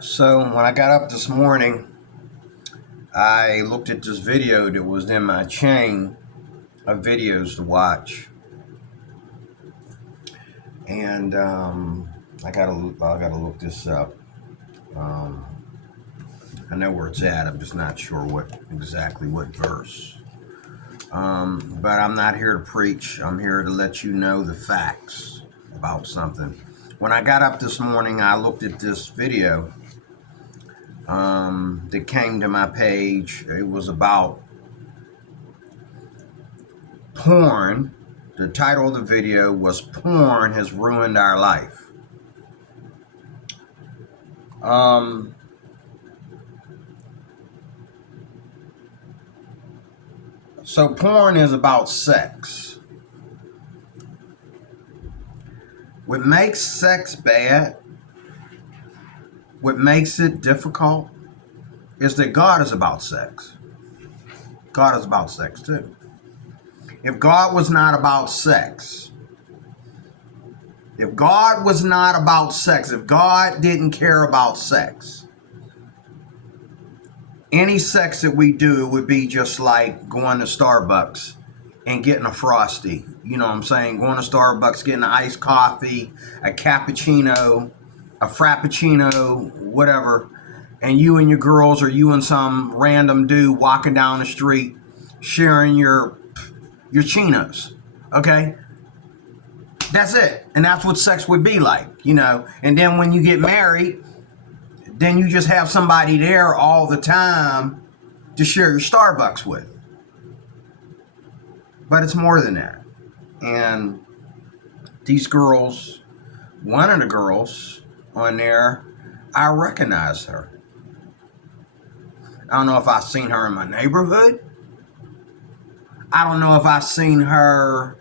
So when I got up this morning, I looked at this video that was in my chain of videos to watch, and I gotta look this up. Um, I know where it's at. I'm just not sure exactly what verse. But I'm not here to preach. I'm here to let you know the facts about something. When I got up this morning, I looked at this video that came to my page. It was about porn. The title of the video was "Porn Has Ruined Our Life." So porn is about sex. What makes sex bad, what makes it difficult, is that God is about sex. God is about sex too. If God was not about sex, if God didn't care about sex, any sex that we do would be just like going to Starbucks and getting a Frosty. You know what I'm saying? Going to Starbucks, getting an iced coffee, a cappuccino, a frappuccino, whatever. And you and your girls, or you and some random dude walking down the street sharing your chinos. Okay? That's it. And that's what sex would be like, you know. And then when you get married, then you just have somebody there all the time to share your Starbucks with. But it's more than that. And these girls, one of the girls on there, I recognize her. I don't know if I've seen her in my neighborhood. I don't know if I've seen her.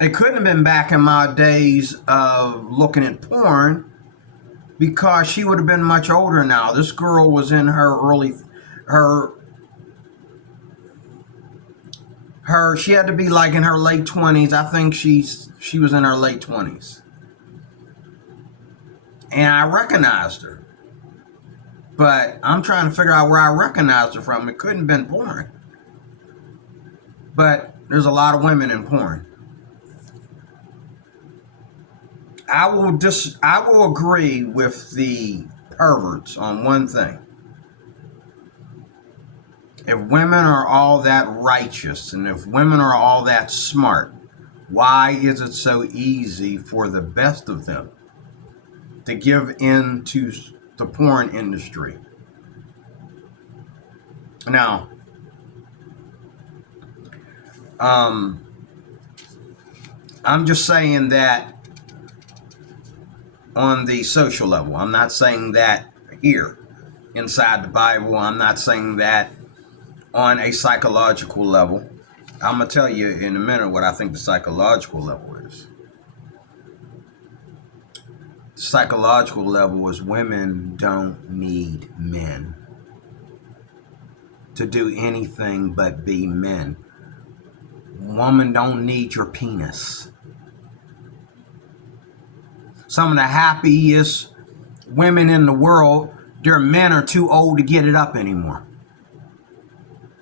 It couldn't have been back in my days of looking at porn, because she would have been much older now. This girl was in she had to be like in her late 20s. I think she was in her late 20s. And I recognized her. But I'm trying to figure out where I recognized her from. It couldn't have been porn. But there's a lot of women in porn. I will agree with the perverts on one thing. If women are all that righteous, and if women are all that smart, why is it so easy for the best of them to give in to the porn industry? Now, I'm just saying that on the social level. I'm not saying that here inside the Bible. I'm not saying that on a psychological level. I'm going to tell you in a minute what I think the psychological level is. The psychological level is women don't need men to do anything but be men. Woman don't need your penis. Some of the happiest women in the world, their men are too old to get it up anymore,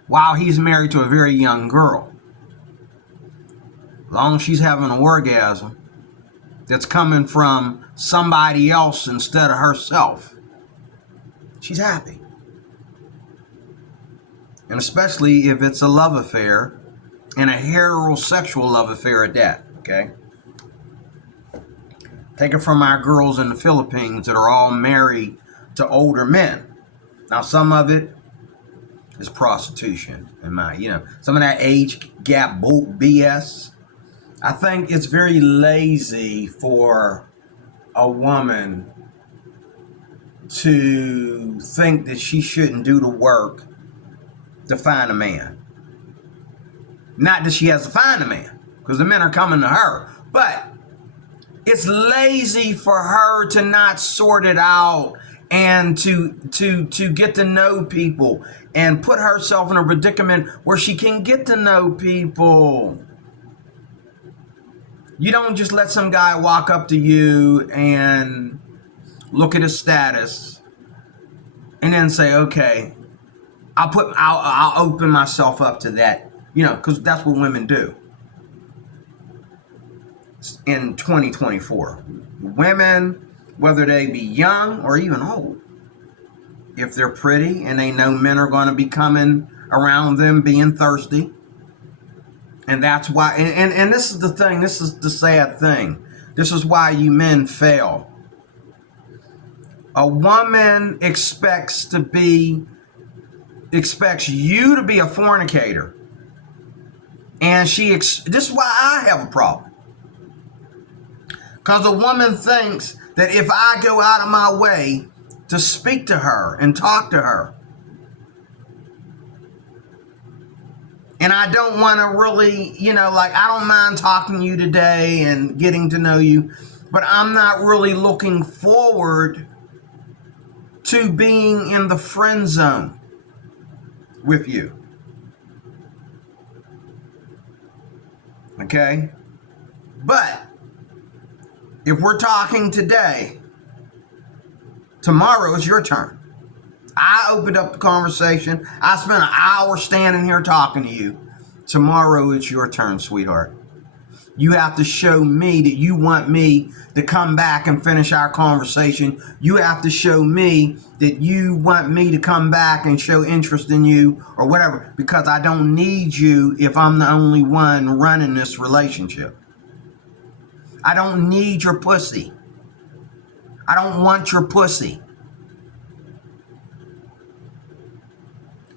while he's married to a very young girl. As long as she's having an orgasm that's coming from somebody else instead of herself, she's happy. And especially if it's a love affair, and a heterosexual love affair at that, okay? Take it from our girls in the Philippines that are all married to older men. Now, some of it is prostitution, some of that age gap BS. I think it's very lazy for a woman to think that she shouldn't do the work to find a man. Not that she has to find a man, because the men are coming to her, but it's lazy for her to not sort it out and to get to know people and put herself in a predicament where she can get to know people. You don't just let some guy walk up to you and look at his status and then say, okay, I'll open myself up to that, because that's what women do in 2024. Women, whether they be young or even old, if they're pretty and they know men are going to be coming around them being thirsty, and that's why, and this is the thing, this is the sad thing, this is why you men fail. A woman expects you to be a fornicator, and this is why I have a problem. Because a woman thinks that if I go out of my way to speak to her and talk to her, and I don't want to really, I don't mind talking to you today and getting to know you, but I'm not really looking forward to being in the friend zone with you. Okay? But if we're talking today, tomorrow is your turn. I opened up the conversation. I spent an hour standing here talking to you. Tomorrow it's your turn, sweetheart. You have to show me that you want me to come back and finish our conversation. You have to show me that you want me to come back and show interest in you or whatever, because I don't need you if I'm the only one running this relationship. I don't need your pussy. I don't want your pussy.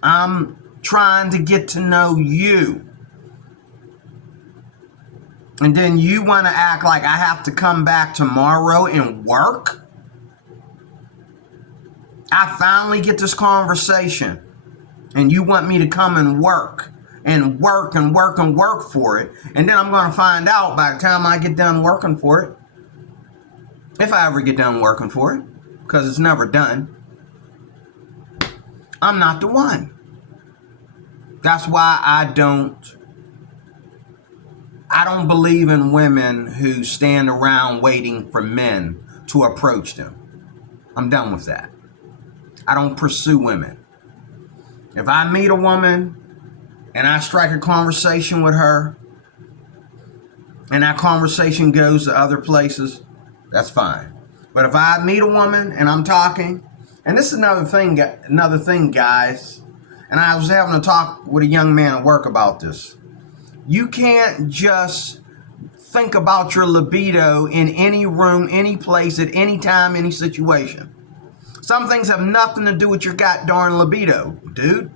I'm trying to get to know you. And then you want to act like I have to come back tomorrow and work? I finally get this conversation, and you want me to come and work and work and work and work for it. And then I'm going to find out by the time I get done working for it, if I ever get done working for it, because it's never done, I'm not the one. That's why I don't believe in women who stand around waiting for men to approach them. I'm done with that. I don't pursue women. If I meet a woman and I strike a conversation with her and that conversation goes to other places, that's fine. But if I meet a woman and I'm talking, and this is another thing, guys, and I was having a talk with a young man at work about this. You can't just think about your libido in any room, any place, at any time, any situation. Some things have nothing to do with your goddamn libido, dude.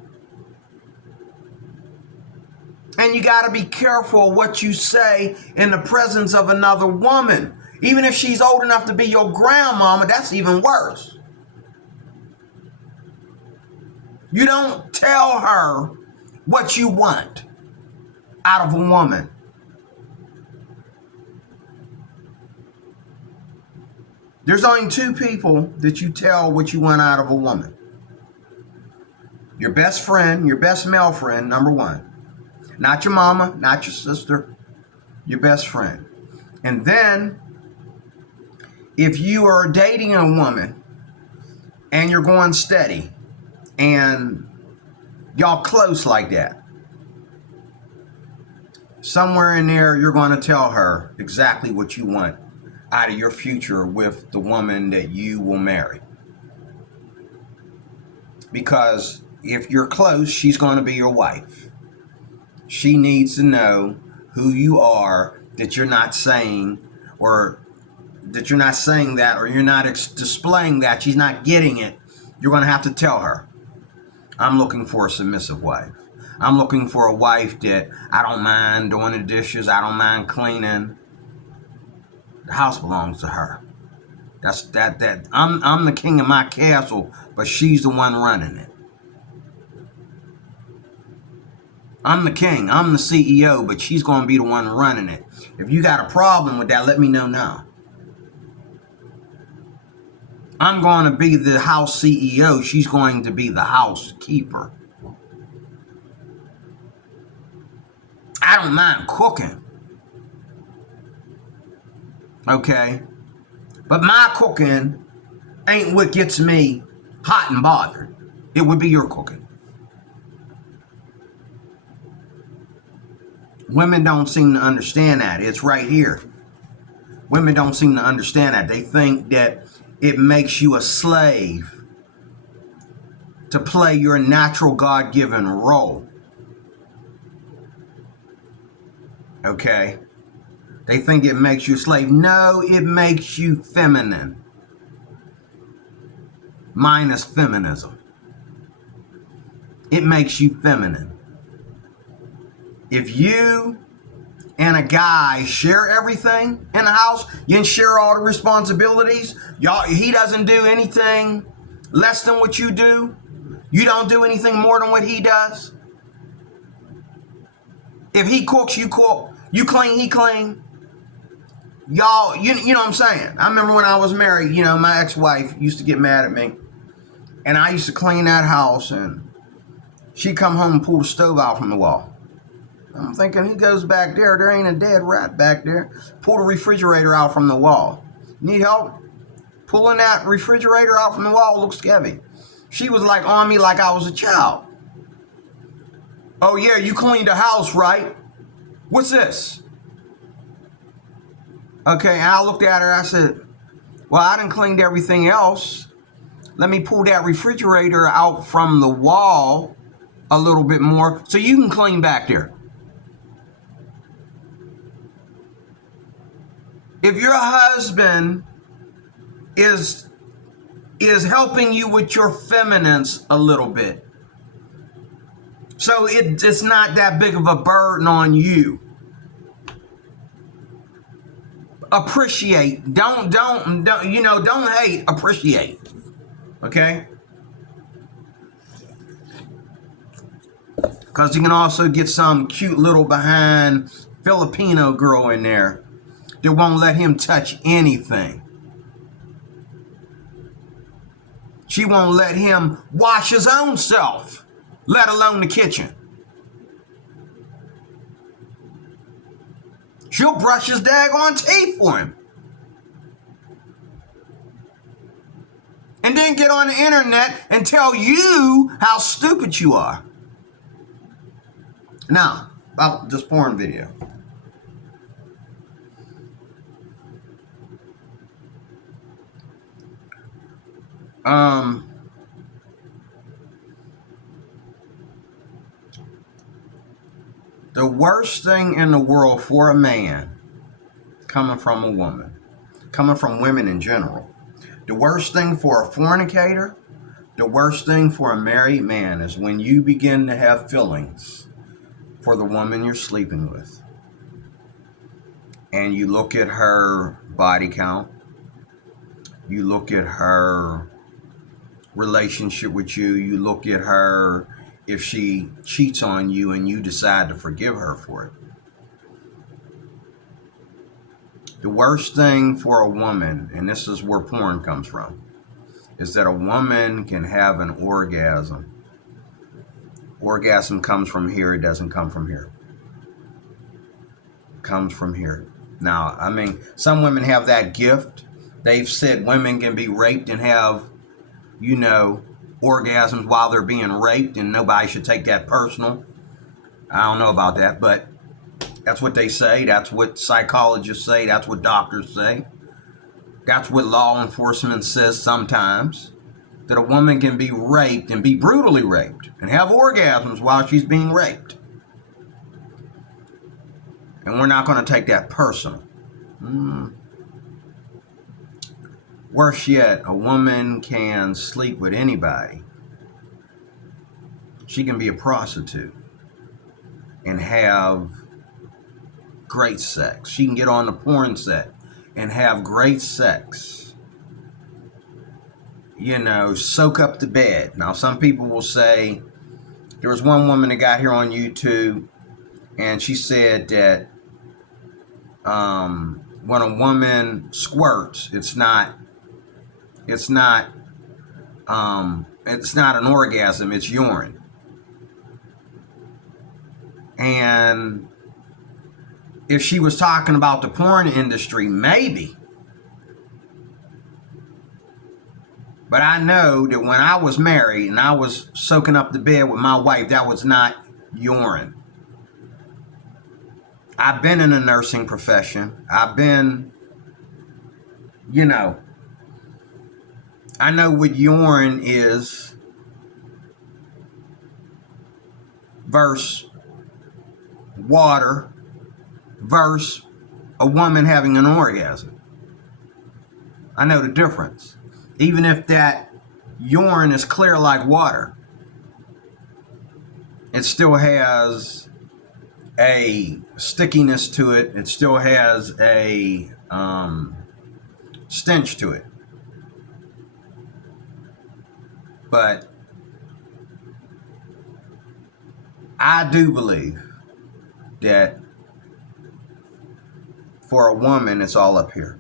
And you got to be careful what you say in the presence of another woman. Even if she's old enough to be your grandmama, that's even worse. You don't tell her what you want out of a woman. There's only two people that you tell what you want out of a woman. Your best friend, your best male friend, number one. Not your mama, not your sister, your best friend. And then, if you are dating a woman and you're going steady and y'all close like that, somewhere in there you're going to tell her exactly what you want out of your future with the woman that you will marry. Because if you're close, she's going to be your wife. She needs to know who you are, that you're not saying, or that you're not saying that, or you're not displaying that. She's not getting it. You're going to have to tell her, I'm looking for a submissive wife. I'm looking for a wife that I don't mind doing the dishes. I don't mind cleaning. The house belongs to her. I'm the king of my castle, but she's the one running it. I'm the king. I'm the CEO, but she's going to be the one running it. If you got a problem with that, let me know now. I'm going to be the house CEO. She's going to be the housekeeper. I don't mind cooking. Okay? But my cooking ain't what gets me hot and bothered. It would be your cooking. Women don't seem to understand that. It's right here. Women don't seem to understand that. They think that it makes you a slave to play your natural God-given role. Okay? They think it makes you a slave. No, it makes you feminine. Minus feminism. It makes you feminine. If you and a guy share everything in the house, you can share all the responsibilities. He doesn't do anything less than what you do. You don't do anything more than what he does. If he cooks, you cook. You clean, he clean. Y'all, you know what I'm saying? I remember when I was married, my ex-wife used to get mad at me. And I used to clean that house, and she'd come home and pull the stove out from the wall. I'm thinking, he goes back there. There ain't a dead rat back there. Pull the refrigerator out from the wall. Need help? Pulling that refrigerator out from the wall looks heavy. She was like on me like I was a child. Oh yeah, you cleaned the house, right? What's this? Okay, and I looked at her. I said, well, I done cleaned everything else. Let me pull that refrigerator out from the wall a little bit more so you can clean back there. If your husband is helping you with your feminines a little bit, so it's not that big of a burden on you. Appreciate. Don't hate, appreciate. Okay? Because you can also get some cute little behind Filipino girl in there that won't let him touch anything. She won't let him wash his own self, let alone the kitchen. She'll brush his daggone teeth for him. And then get on the internet and tell you how stupid you are. Now, about this porn video. The worst thing in the world for a man, coming from a woman, coming from women in general, the worst thing for a fornicator, the worst thing for a married man is when you begin to have feelings for the woman you're sleeping with. And you look at her body count, you look at her relationship with you, you look at her if she cheats on you and you decide to forgive her for it. The worst thing for a woman, and this is where porn comes from, is that a woman can have an orgasm. Orgasm comes from here, it doesn't come from here. It comes from here. Now, I mean, some women have that gift. They've said women can be raped and have, orgasms while they're being raped, and nobody should take that personal. I don't know about that, but that's what they say. That's what psychologists say. That's what doctors say. That's what law enforcement says sometimes. That a woman can be raped and be brutally raped and have orgasms while she's being raped. And we're not going to take that personal. Worse yet, a woman can sleep with anybody. She can be a prostitute and have great sex. She can get on the porn set and have great sex. Soak up the bed. Now, some people will say, there was one woman that got here on YouTube, and she said that when a woman squirts, it's not an orgasm, it's urine. And If she was talking about the porn industry, maybe. But I know that when I was married and I was soaking up the bed with my wife, that was not urine. I've been in the nursing profession. I've been, I know what urine is versus water versus a woman having an orgasm. I know the difference. Even if that urine is clear like water, it still has a stickiness to it. It still has a stench to it. But I do believe that for a woman, it's all up here.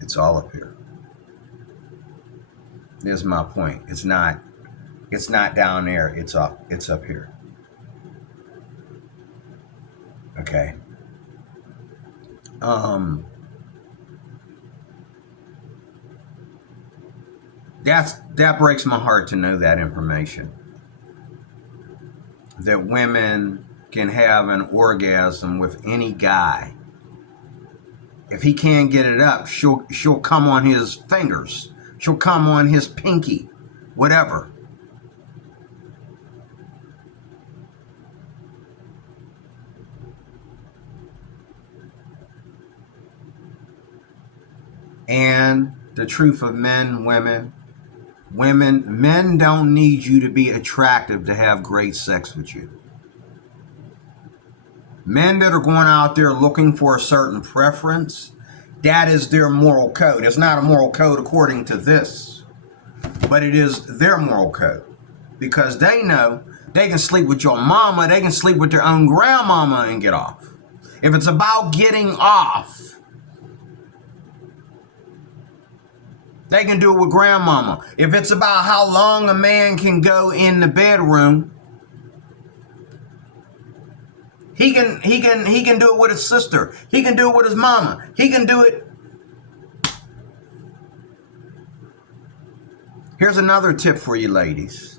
It's all up here. There's my point. It's not down there. It's up here. Okay. That breaks my heart to know that information. That women can have an orgasm with any guy. If he can't get it up, she'll come on his fingers. She'll come on his pinky, whatever. And the truth of men don't need you to be attractive to have great sex with you. Men that are going out there looking for a certain preference, that is their moral code. It's not a moral code according to this, but it is their moral code. Because they know they can sleep with your mama, they can sleep with their own grandmama and get off. If it's about getting off, they can do it with grandmama. If it's about how long a man can go in the bedroom, he can do it with his sister. He can do it with his mama. He can do it. Here's another tip for you ladies.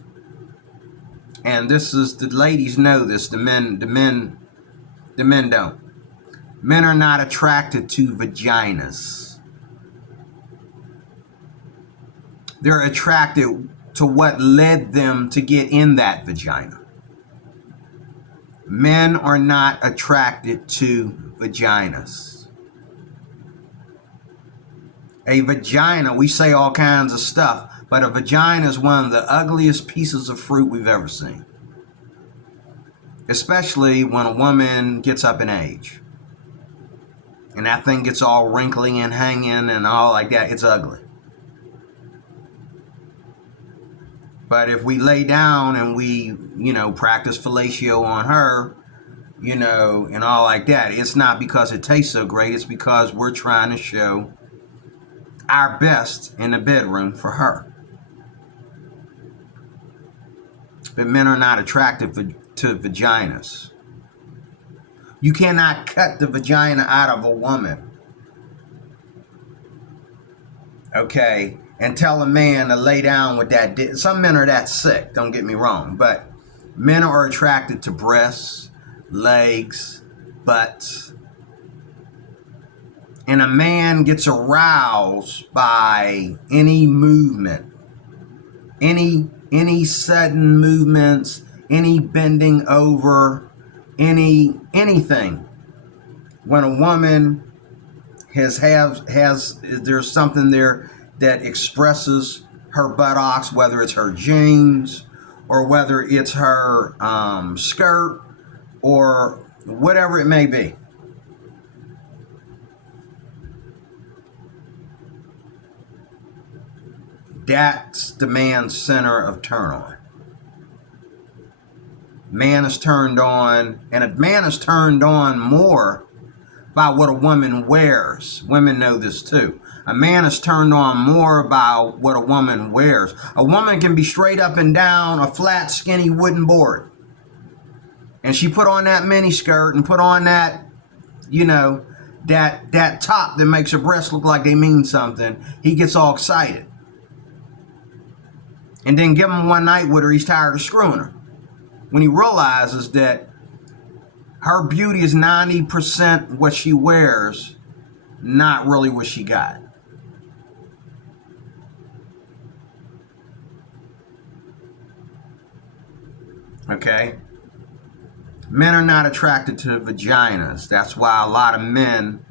And this is, the ladies know this, the men don't. Men are not attracted to vaginas. They're attracted to what led them to get in that vagina. Men are not attracted to vaginas. A vagina, we say all kinds of stuff, but a vagina is one of the ugliest pieces of fruit we've ever seen. Especially when a woman gets up in age. And that thing gets all wrinkly and hanging and all like that. It's ugly. But if we lay down and we, practice fellatio on her, and all like that, it's not because it tastes so great. It's because we're trying to show our best in the bedroom for her. But men are not attracted to vaginas. You cannot cut the vagina out of a woman. Okay? And tell a man to lay down with that. Some men are that sick, don't get me wrong. But men are attracted to breasts, legs, butts. And a man gets aroused by any movement. Any sudden movements, any bending over, anything. When a woman has there's something there that expresses her buttocks, whether it's her jeans or whether it's her skirt or whatever it may be. That's the man's center of turn on. Man is turned on, and a man is turned on more by what a woman wears. Women know this too. A man is turned on more by what a woman wears. A woman can be straight up and down a flat, skinny wooden board. and she put on that mini skirt and put on that, you know, that top that makes her breasts look like they mean something, he gets all excited. And then give him one night with her, he's tired of screwing her. When he realizes that her beauty is 90% what she wears, not really what she got. Okay? Men are not attracted to vaginas. That's why a lot of men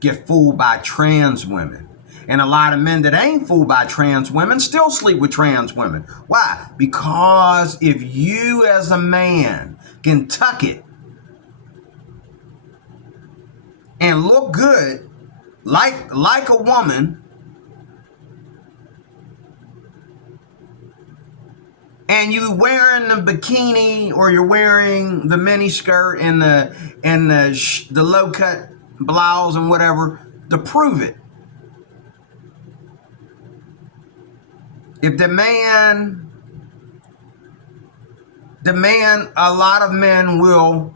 get fooled by trans women. And a lot of men that ain't fooled by trans women still sleep with trans women. Why? Because if you as a man can tuck it and look good like a woman, and you wearing the bikini or you're wearing the mini skirt and the low cut blouse and whatever to prove it. If the man, a lot of men will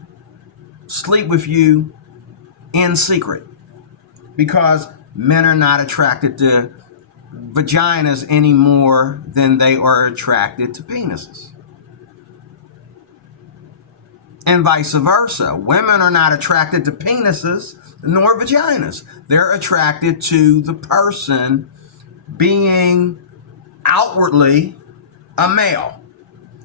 sleep with you in secret because men are not attracted to vaginas any more than they are attracted to penises. And vice versa. Women are not attracted to penises nor vaginas. They're attracted to the person being outwardly a male.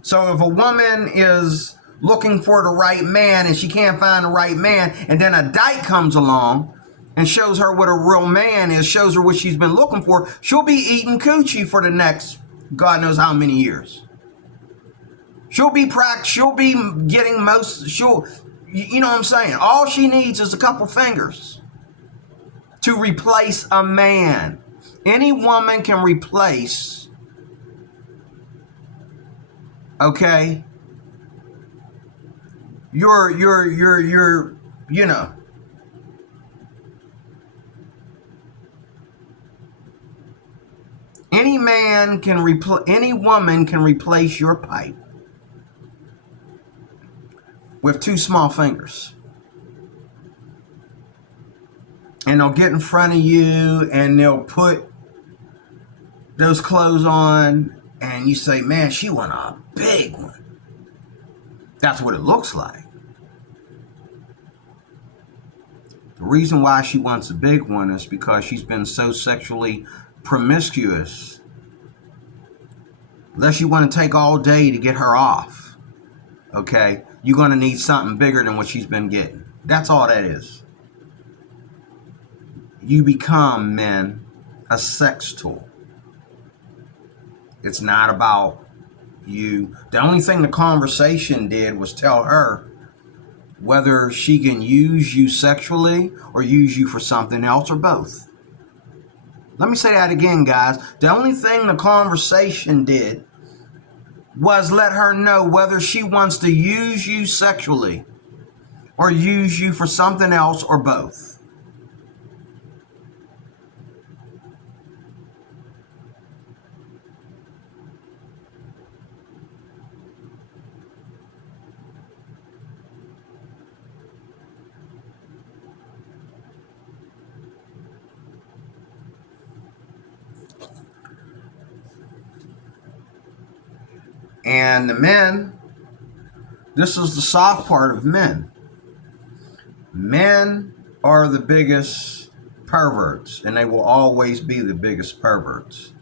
So if a woman is looking for the right man and she can't find the right man, and then a dyke comes along and shows her what a real man is, shows her what she's been looking for, she'll be eating coochie for the next God knows how many years. She'll be getting you know what I'm saying? All she needs is a couple fingers to replace a man. Any woman can replace, okay, your you know, any woman can replace your pipe with two small fingers. And they'll get in front of you and they'll put those clothes on and you say, man, she want a big one. That's what it looks like. The reason why she wants a big one is because she's been so sexually promiscuous. Unless you want to take all day to get her off, okay, you're going to need something bigger than what she's been getting. That's all that is. You become, men, a sex tool. It's not about you. The only thing the conversation did was tell her whether she can use you sexually or use you for something else or both. Let me say that again, guys. The only thing the conversation did was let her know whether she wants to use you sexually or use you for something else or both. And the men, this is the soft part of men. Men are the biggest perverts, and they will always be the biggest perverts.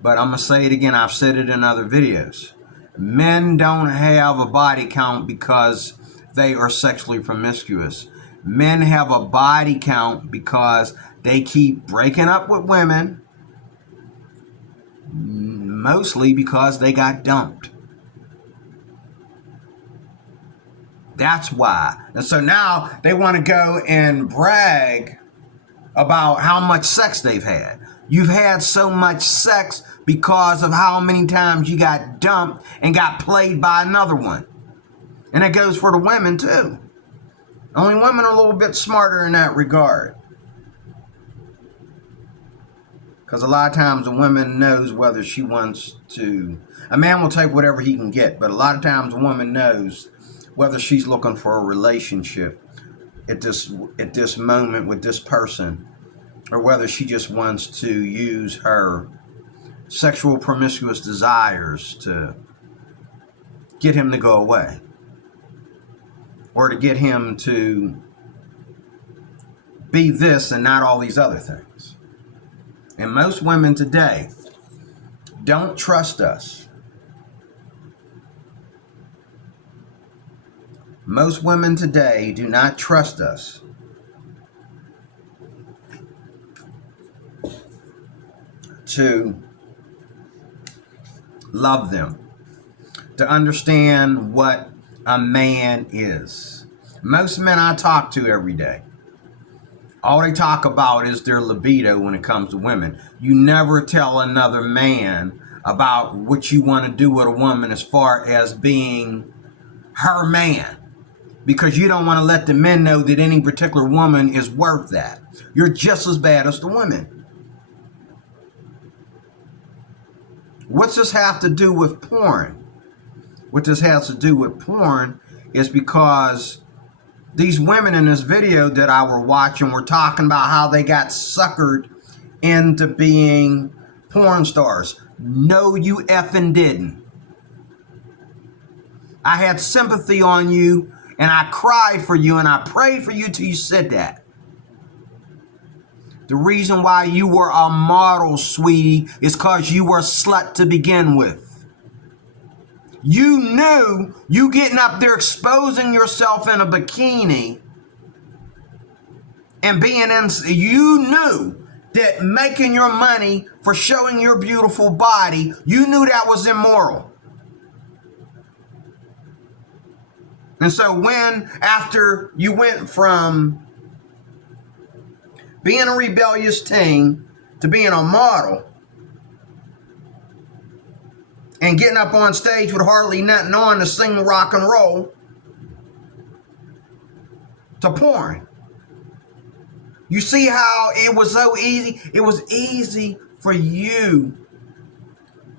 But I'm going to say it again. I've said it in other videos. Men don't have a body count because they are sexually promiscuous. Men have a body count because they keep breaking up with women, mostly because they got dumped. That's why. And so now they want to go and brag about how much sex they've had. You've had so much sex because of how many times you got dumped and got played by another one. And it goes for the women too. Only women are a little bit smarter in that regard. Because a lot of times a woman knows whether she wants to. A man will take whatever he can get, but a lot of times a woman knows whether she's looking for a relationship at this moment with this person, or whether she just wants to use her sexual promiscuous desires to get him to go away, or to get him to be this and not all these other things. And most women today don't trust us. Most women today do not trust us to love them, to understand what a man is. Most men I talk to every day, all they talk about is their libido when it comes to women. You never tell another man about what you want to do with a woman as far as being her man, because you don't want to let the men know that any particular woman is worth that. You're just as bad as the women. What's this have to do with porn? What this has to do with porn is because these women in this video that I were watching were talking about how they got suckered into being porn stars. No, you effing didn't. I had sympathy on you, and I cried for you, and I prayed for you till you said that. The reason why you were a model, sweetie, is because you were a slut to begin with. You knew you getting up there exposing yourself in a bikini and being in, you knew that making your money for showing your beautiful body, you knew that was immoral. And so when, after you went from being a rebellious teen to being a model, and getting up on stage with hardly nothing on to sing rock and roll, to porn. You see how it was so easy? It was easy for you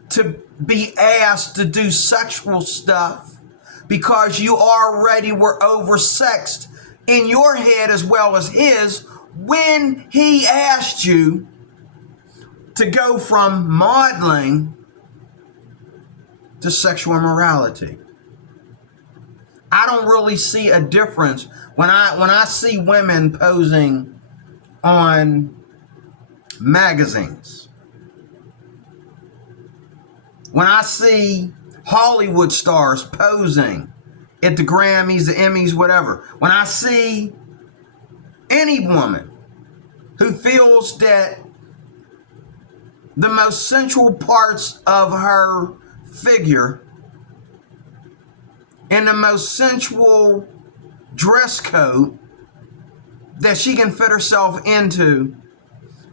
to be asked to do sexual stuff because you already were oversexed in your head as well as his when he asked you to go from modeling to sexual immorality. I don't really see a difference when I see women posing on magazines. When I see Hollywood stars posing at the Grammys, the Emmys, whatever. When I see any woman who feels that the most sensual parts of her figure in the most sensual dress code that she can fit herself into,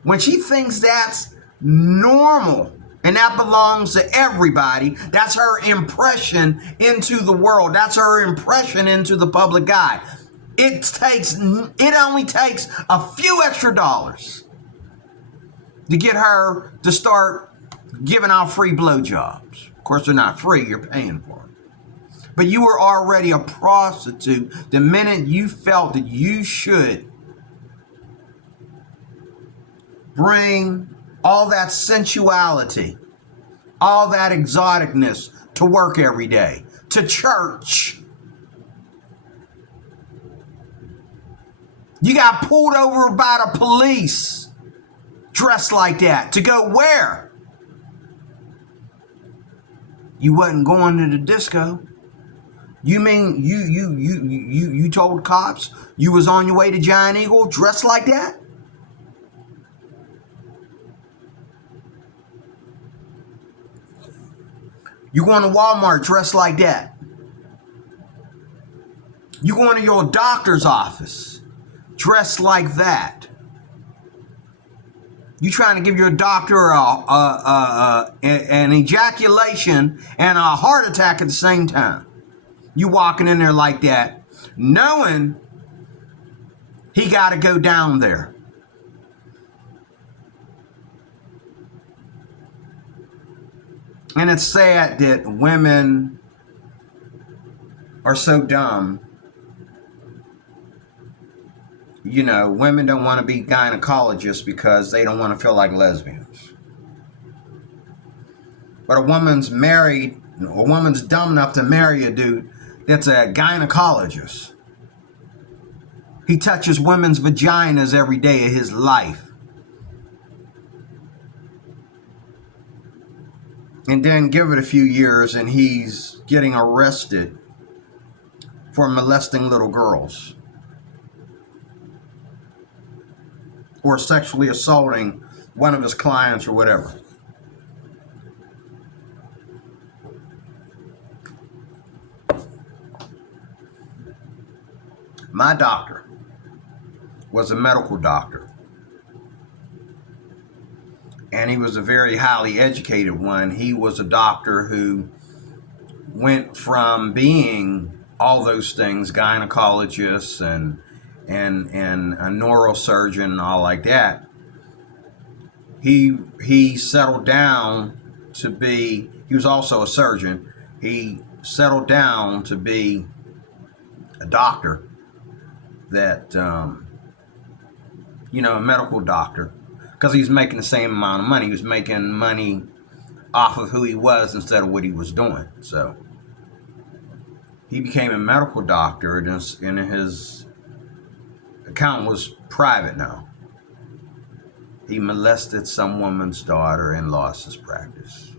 when she thinks that's normal and that belongs to everybody, that's her impression into the world. That's her impression into the public eye. It only takes a few extra dollars to get her to start giving out free blowjobs. Of course, they're not free, you're paying for it. But you were already a prostitute the minute you felt that you should bring all that sensuality, all that exoticness to work every day, to church. You got pulled over by the police dressed like that to go where? You wasn't going to the disco. You mean you told cops you was on your way to Giant Eagle dressed like that? You going to Walmart dressed like that? You going to your doctor's office dressed like that? You trying to give your doctor an ejaculation and a heart attack at the same time. You walking in there like that, knowing he got to go down there. And it's sad that women are so dumb. You know, women don't want to be gynecologists because they don't want to feel like lesbians. But a woman's dumb enough to marry a dude that's a gynecologist. He touches women's vaginas every day of his life. And then give it a few years and he's getting arrested for molesting little girls. Or sexually assaulting one of his clients or whatever. My doctor was a medical doctor. And he was a very highly educated one. He was a doctor who went from being all those things, gynecologist and a neurosurgeon and all like that. He settled down to be, he was also a surgeon. He settled down to be a doctor that, you know, a medical doctor, because he's making the same amount of money. He was making money off of who he was instead of what he was doing. So he became a medical doctor, and his account was private now. He molested some woman's daughter and lost his practice.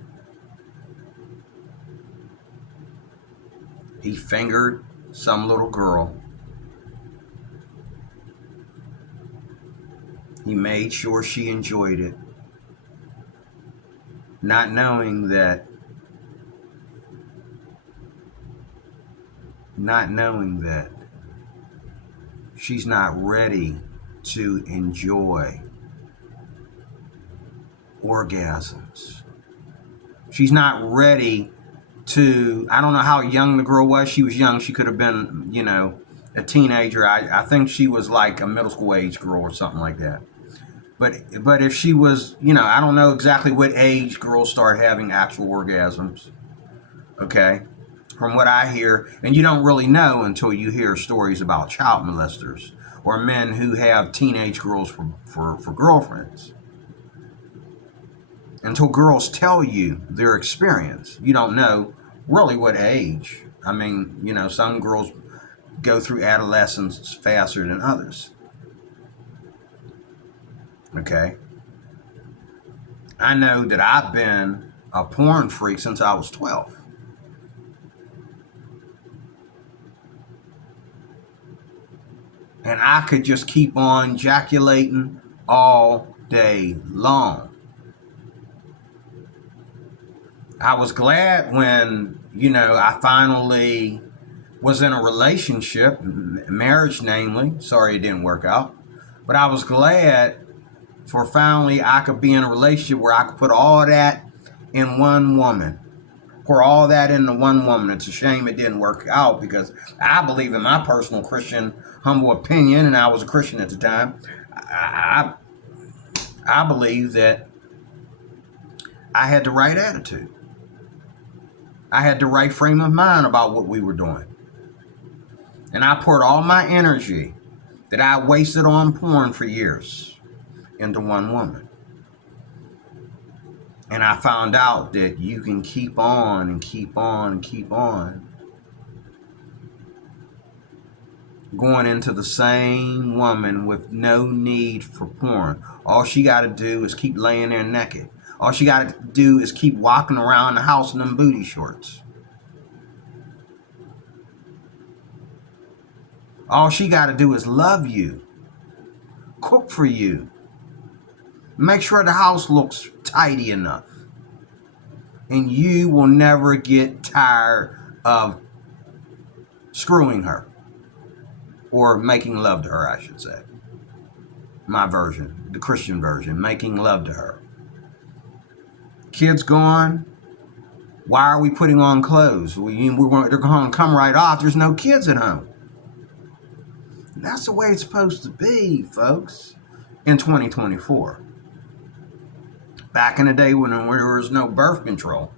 He fingered some little girl. He made sure she enjoyed it, not knowing that she's not ready to enjoy orgasms. She's not ready to, I don't know how young the girl was. She was young. She could have been, you know, a teenager. I think she was like a middle school age girl or something like that. But if she was, you know, I don't know exactly what age girls start having actual orgasms. Okay? From what I hear, and you don't really know until you hear stories about child molesters or men who have teenage girls for girlfriends. Until girls tell you their experience, you don't know really what age. I mean, you know, some girls go through adolescence faster than others. Okay? I know that I've been a porn freak since I was 12. And I could just keep on ejaculating all day long. I was glad when, you know, I finally was in a relationship, marriage namely. Sorry it didn't work out. But I was glad for finally I could be in a relationship where I could put all that in one woman. Pour all that into one woman. It's a shame it didn't work out, because I believe, in my personal Christian humble opinion, and I was a Christian at the time, I believe that I had the right attitude. I had the right frame of mind about what we were doing. And I poured all my energy that I wasted on porn for years into one woman. And I found out that you can keep on and keep on and keep on going into the same woman with no need for porn. All she got to do is keep laying there naked. All she got to do is keep walking around the house in them booty shorts. All she got to do is love you, cook for you, make sure the house looks tidy enough. And you will never get tired of screwing her, or making love to her, I should say. My version, the Christian version, making love to her. Kids gone. Why are we putting on clothes? They're going to come right off. There's no kids at home. And that's the way it's supposed to be, folks, in 2024. Back in the day when there was no birth control,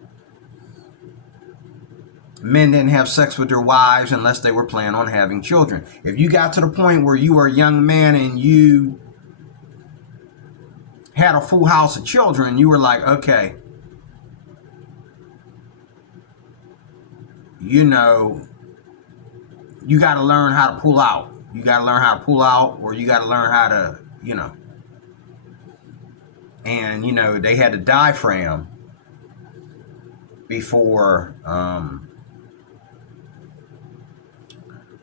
Men didn't have sex with their wives unless they were planning on having children. If you got to the point where you were a young man and you had a full house of children, you were like, okay, you know, you got to learn how to pull out. You got to learn how to pull out, or you got to learn how to, and, they had a diaphragm before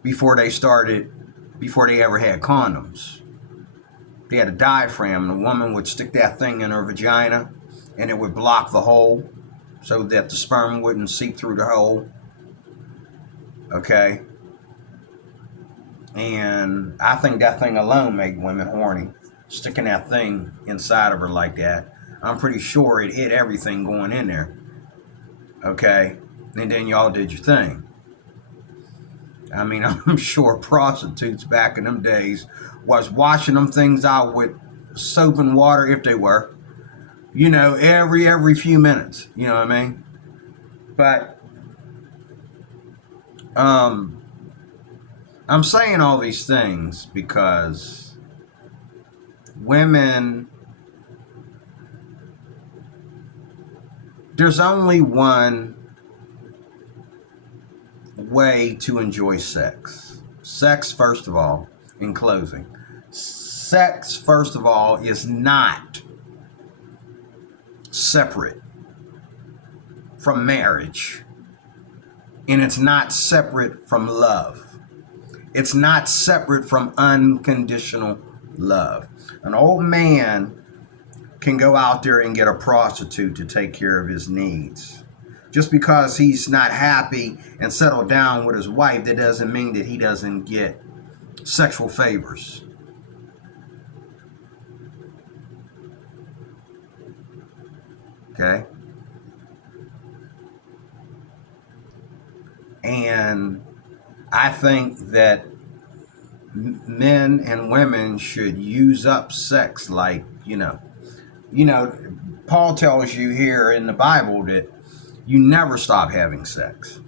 they ever had condoms. They had a diaphragm, and the woman would stick that thing in her vagina, and it would block the hole so that the sperm wouldn't seep through the hole. Okay? And I think that thing alone made women horny. Sticking that thing inside of her like that. I'm pretty sure it hit everything going in there. Okay? And then y'all did your thing. I mean, I'm sure prostitutes back in them days was washing them things out with soap and water, if they were, every few minutes. You know what I mean? But I'm saying all these things because women, there's only one way to enjoy sex. Sex, first of all, in closing, sex, first of all, is not separate from marriage. And it's not separate from love. It's not separate from unconditional love. An old man can go out there and get a prostitute to take care of his needs. Just because he's not happy and settled down with his wife, that doesn't mean that he doesn't get sexual favors. Okay? And I think that men and women should use up sex like, Paul tells you here in the Bible that you never stop having sex.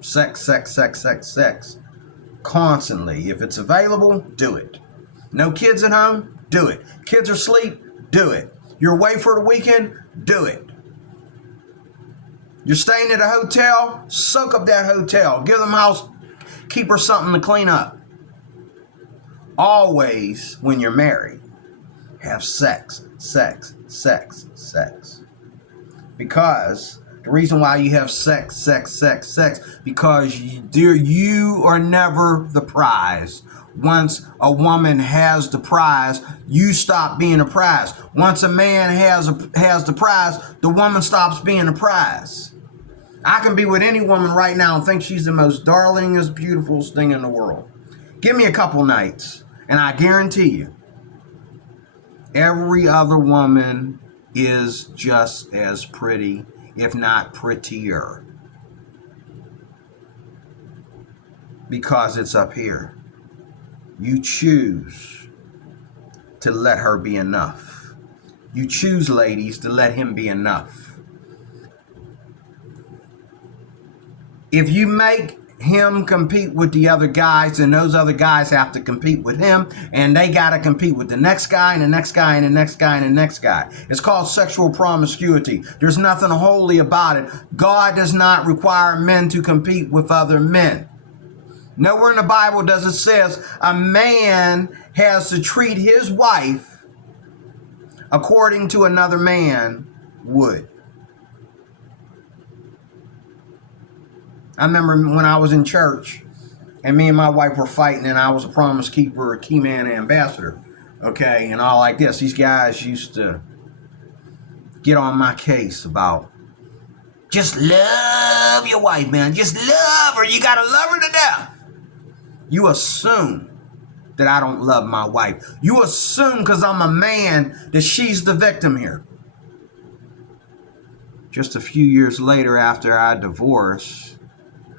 Sex, sex, sex, sex, sex. Constantly. If it's available, do it. No kids at home? Do it. Kids are asleep? Do it. You're away for the weekend? Do it. You're staying at a hotel? Soak up that hotel. Give them housekeeper something to clean up. Always, when you're married, have sex, sex, sex, sex. Because the reason why you have sex, sex, sex, sex, because you are never the prize. Once a woman has the prize, you stop being a prize. Once a man has the prize, the woman stops being a prize. I can be with any woman right now and think she's the most darlingest, beautiful thing in the world. Give me a couple nights, and I guarantee you, every other woman is just as pretty, if not prettier. Because it's up here. You choose to let her be enough. You choose, ladies, to let him be enough. If you make him compete with the other guys, and those other guys have to compete with him, and they got to compete with the next guy and the next guy and the next guy and the next guy. It's called sexual promiscuity. There's nothing holy about it. God does not require men to compete with other men. Nowhere in the Bible does it says a man has to treat his wife according to another man would. I remember when I was in church and me and my wife were fighting, and I was a promise keeper, a key man, ambassador, okay, and all like this. These guys used to get on my case about just love your wife, man. Just love her. You got to love her to death. You assume that I don't love my wife. You assume because I'm a man that she's the victim here. Just a few years later, after I divorced,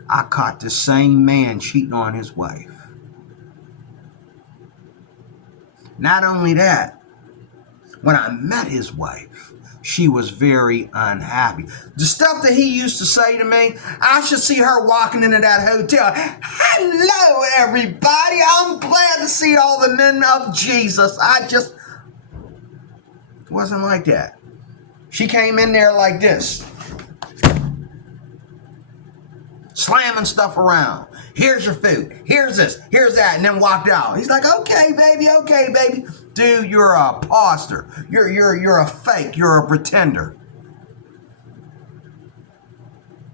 I caught the same man cheating on his wife. Not only that, when I met his wife, She was very unhappy. The stuff that he used to say to me, I should see her walking into that hotel. Hello, everybody. I'm glad to see all the men of Jesus. I just wasn't like that. She came in there like this, slamming stuff around. Here's your food. Here's this. Here's that. And then walked out. He's like, okay, baby. Okay, baby. Dude, you're a imposter. You're a fake. You're a pretender.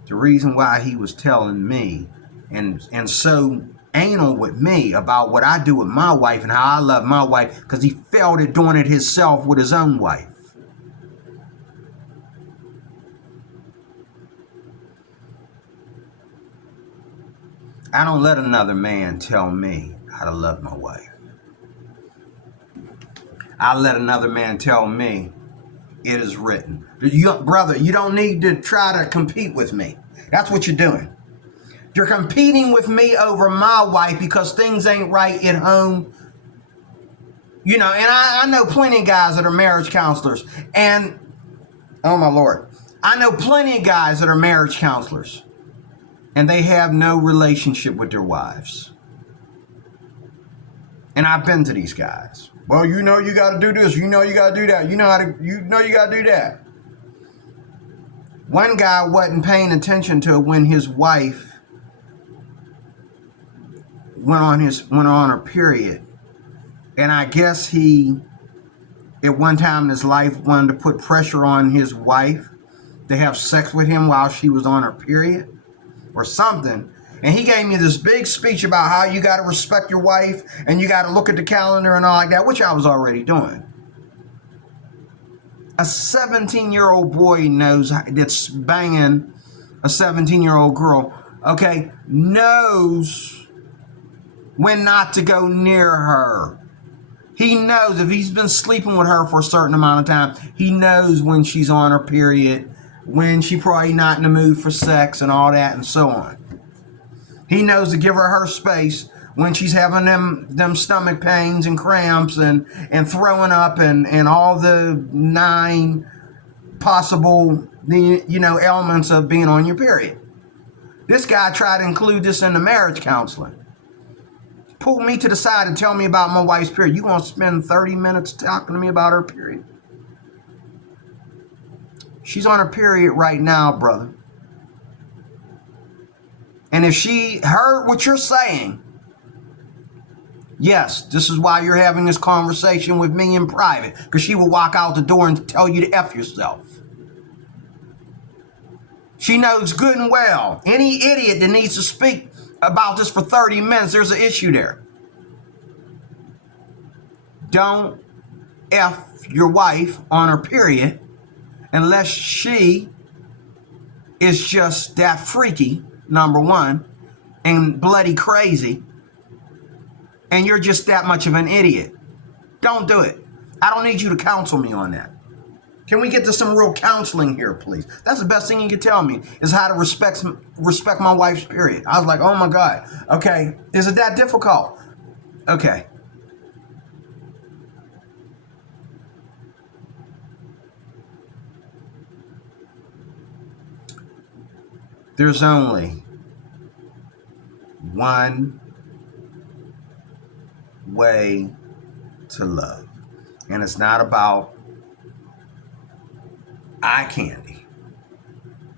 The reason why he was telling me and so anal with me about what I do with my wife and how I love my wife, because he felt it doing it himself with his own wife. I don't let another man tell me how to love my wife. I let another man tell me it is written. Brother, you don't need to try to compete with me. That's what you're doing. You're competing with me over my wife because things ain't right at home. You know, and I know plenty of guys that are marriage counselors. And, oh my Lord, I know plenty of guys that are marriage counselors. And they have no relationship with their wives. And I've been to these guys. Well, you know you got to do this. You know you got to do that. You know you got to do that. One guy wasn't paying attention to when his wife went on her period. And I guess he, at one time in his life, wanted to put pressure on his wife to have sex with him while she was on her period or something. And he gave me this big speech about how you got to respect your wife and you got to look at the calendar and all like that, which I was already doing. A 17-year-old boy knows that's banging a 17-year-old girl, okay, knows when not to go near her. He knows if he's been sleeping with her for a certain amount of time, he knows when she's on her period, when she's probably not in the mood for sex and all that and so on. He knows to give her space when she's having them stomach pains and cramps and throwing up and all the 9 possible, ailments of being on your period. This guy tried to include this in the marriage counseling. Pulled me to the side and tell me about my wife's period. You gonna spend 30 minutes talking to me about her period? She's on her period right now, brother. And if she heard what you're saying, yes, this is why you're having this conversation with me in private, because she will walk out the door and tell you to F yourself. She knows good and well, any idiot that needs to speak about this for 30 minutes, there's an issue there. Don't F your wife on her period unless she is just that freaky, number one, and bloody crazy, and you're just that much of an idiot. Don't do it. I don't need you to counsel me on that. Can we get to some real counseling here, please? That's the best thing you can tell me, is how to respect my wife's period. I was like, oh my God. Okay, is it that difficult? Okay. There's only one way to love. And it's not about eye candy.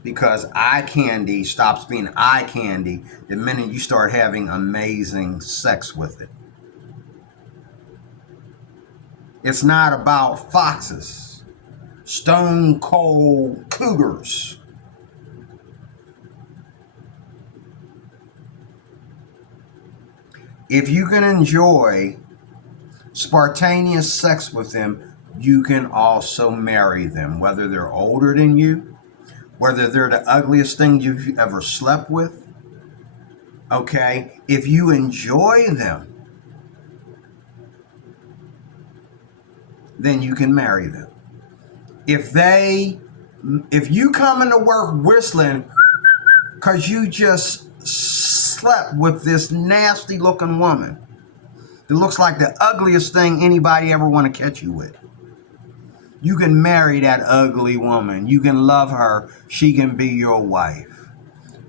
Because eye candy stops being eye candy the minute you start having amazing sex with it. It's not about foxes, stone cold cougars. If you can enjoy spontaneous sex with them, you can also marry them, whether they're older than you, whether they're the ugliest thing you've ever slept with. Okay, if you enjoy them, then you can marry them. If you come into work whistling because you just slept with this nasty looking woman that looks like the ugliest thing anybody ever want to catch you with, You can marry that ugly woman. You can love her. She can be your wife.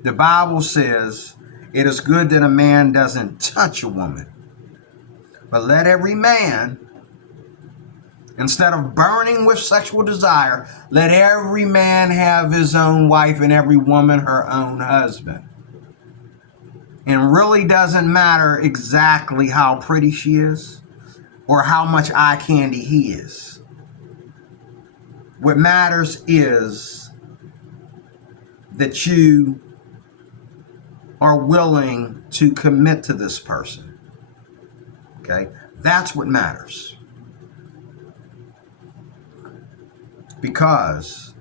The Bible says it is good that a man doesn't touch a woman. But let every man, instead of burning with sexual desire, let every man have his own wife and every woman her own husband. And really doesn't matter exactly how pretty she is or how much eye candy he is. What matters is that you are willing to commit to this person. Okay? That's what matters. Because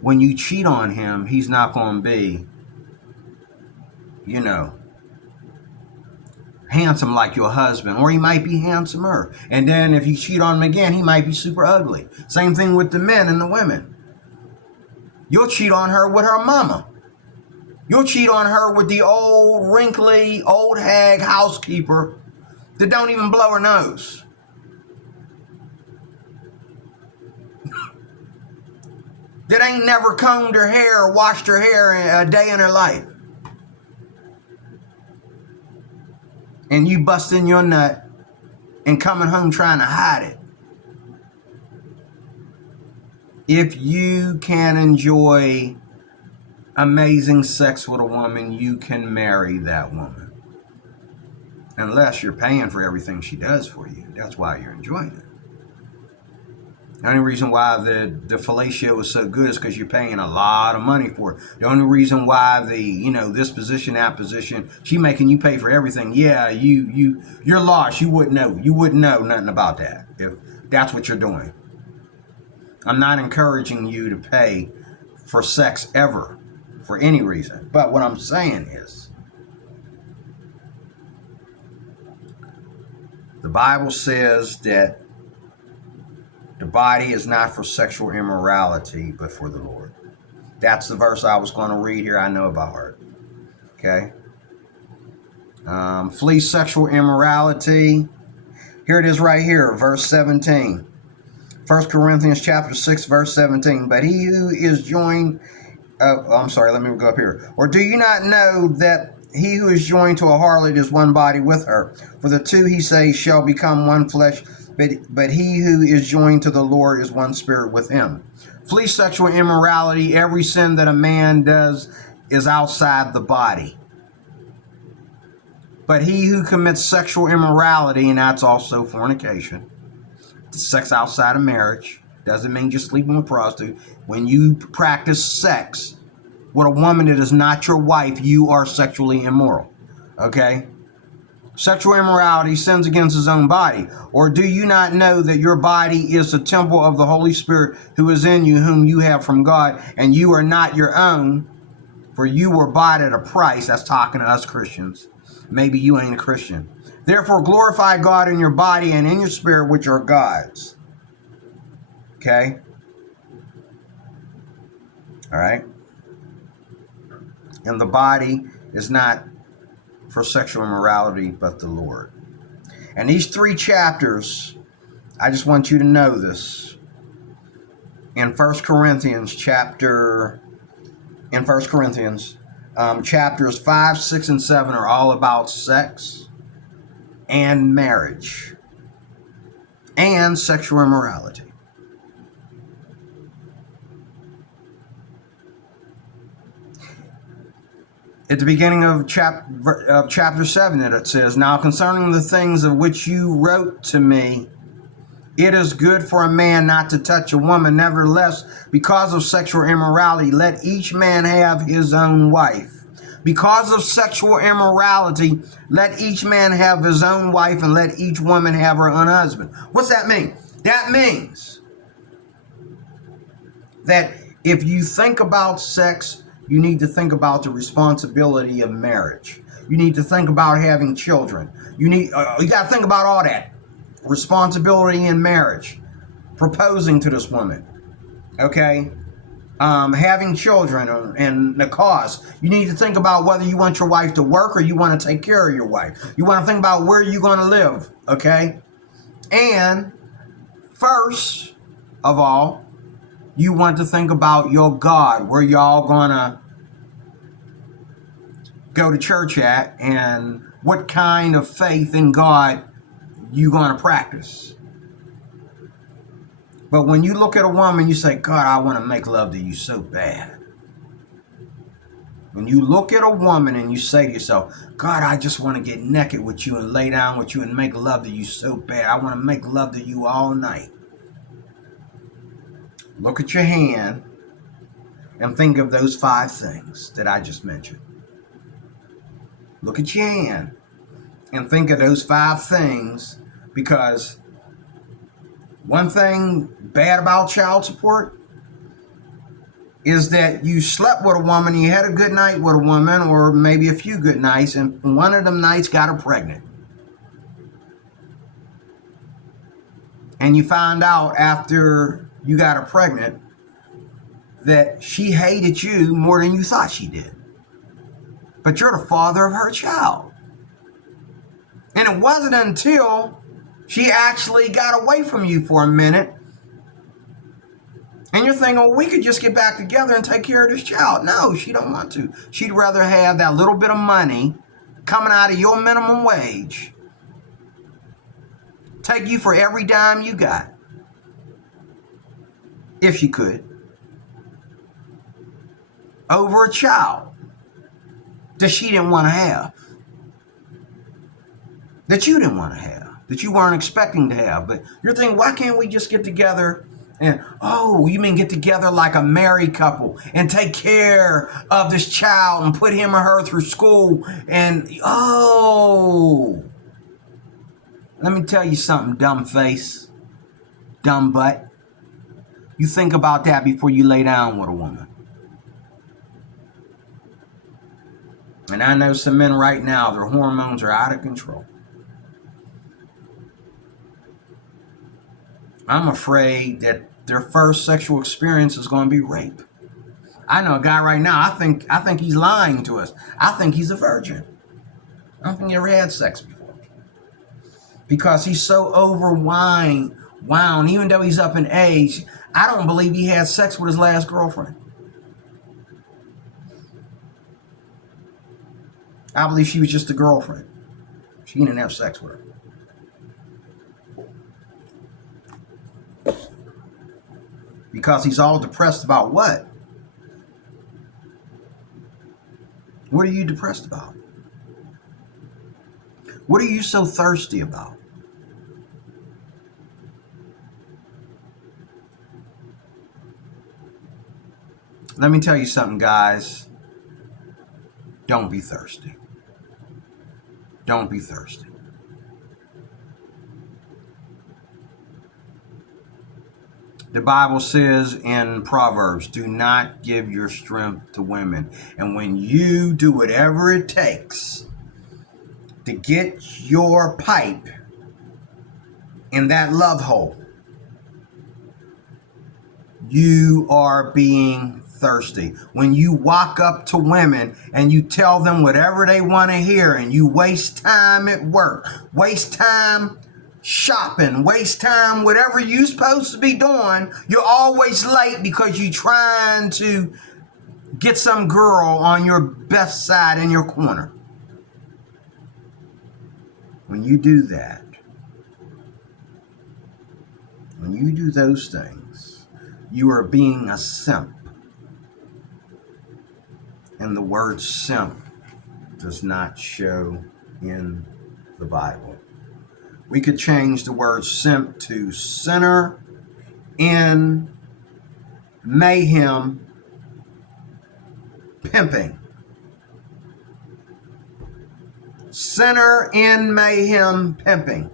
when you cheat on him, he's not going to be, handsome like your husband, or he might be handsomer. And then if you cheat on him again, he might be super ugly. Same thing with the men and the women. You'll cheat on her with her mama. You'll cheat on her with the old, wrinkly, old hag housekeeper that don't even blow her nose. That ain't never combed her hair or washed her hair a day in her life. And you busting your nut and coming home trying to hide it. If you can enjoy amazing sex with a woman, you can marry that woman. Unless you're paying for everything she does for you. That's why you're enjoying it. The only reason why the fellatio is so good is because you're paying a lot of money for it. The only reason why this position, that position, she making you pay for everything. Yeah, you're lost. You wouldn't know. You wouldn't know nothing about that if that's what you're doing. I'm not encouraging you to pay for sex ever for any reason. But what I'm saying is, the Bible says that the body is not for sexual immorality, but for the Lord. That's the verse I was going to read here. I know by heart. Okay. Flee sexual immorality. Here it is right here, verse 17. 1 Corinthians chapter 6, verse 17. But he who is joined... let me go up here. Or do you not know that he who is joined to a harlot is one body with her? For the two, he says, shall become one flesh. But he who is joined to the Lord is one spirit with him. Flee sexual immorality. Every sin that a man does is outside the body. But he who commits sexual immorality, and that's also fornication, sex outside of marriage, doesn't mean just sleeping with a prostitute. When you practice sex with a woman that is not your wife, you are sexually immoral. Okay? Sexual immorality sins against his own body. Or do you not know that your body is the temple of the Holy Spirit who is in you, whom you have from God, and you are not your own, for you were bought at a price? That's talking to us Christians. Maybe you ain't a Christian. Therefore glorify God in your body and in your spirit, which are God's. Okay? All right? And the body is not for sexual immorality, but the Lord. And these 3 chapters, I just want you to know this. In 1 Corinthians, chapters 5, 6, and 7 are all about sex and marriage and sexual immorality. At the beginning of chapter 7, it says, now concerning the things of which you wrote to me, it is good for a man not to touch a woman. Nevertheless, because of sexual immorality, let each man have his own wife. Because of sexual immorality, let each man have his own wife, and let each woman have her own husband. What's that mean? That means that if you think about sex, you need to think about the responsibility of marriage. You need to think about having children. You got to think about all that. Responsibility in marriage. Proposing to this woman. Okay? Having children and the cost. You need to think about whether you want your wife to work or you want to take care of your wife. You want to think about where you're going to live. Okay? And first, of all, you want to think about your God, where y'all gonna go to church at, and what kind of faith in God you gonna practice. But when you look at a woman, you say, God, I want to make love to you so bad. When you look at a woman and you say to yourself, God, I just want to get naked with you and lay down with you and make love to you so bad. I want to make love to you all night. Look at your hand and think of those 5 things that I just mentioned. Look at your hand and think of those 5 things, because one thing bad about child support is that you slept with a woman, you had a good night with a woman, or maybe a few good nights, and one of them nights got her pregnant. And you found out after you got her pregnant that she hated you more than you thought she did. But you're the father of her child. And it wasn't until she actually got away from you for a minute, and you're thinking, well, we could just get back together and take care of this child. No, she don't want to. She'd rather have that little bit of money coming out of your minimum wage, take you for every dime you got, if she could, over a child that she didn't want to have, that you didn't want to have, that you weren't expecting to have. But you're thinking, why can't we just get together and, oh, you mean get together like a married couple and take care of this child and put him or her through school? And, oh, let me tell you something, dumb face, dumb butt. You think about that before you lay down with a woman. And I know some men right now, their hormones are out of control. I'm afraid that their first sexual experience is going to be rape. I know a guy right now, I think he's lying to us. I think he's a virgin. I don't think he ever had sex before. Because he's so wound, even though he's up in age, I don't believe he had sex with his last girlfriend. I believe she was just a girlfriend. She didn't have sex with her. Because he's all depressed about what? What are you depressed about? What are you so thirsty about? Let me tell you something, guys. Don't be thirsty. Don't be thirsty. The Bible says in Proverbs, do not give your strength to women. And when you do whatever it takes to get your pipe in that love hole, you are being thirsty. When you walk up to women and you tell them whatever they want to hear, and you waste time at work, waste time shopping, waste time, whatever you're supposed to be doing, you're always late because you're trying to get some girl on your best side in your corner. When you do that, when you do those things, you are being a simp. And the word simp does not show in the Bible. We could change the word simp to sinner in mayhem pimping. Sinner in mayhem pimping.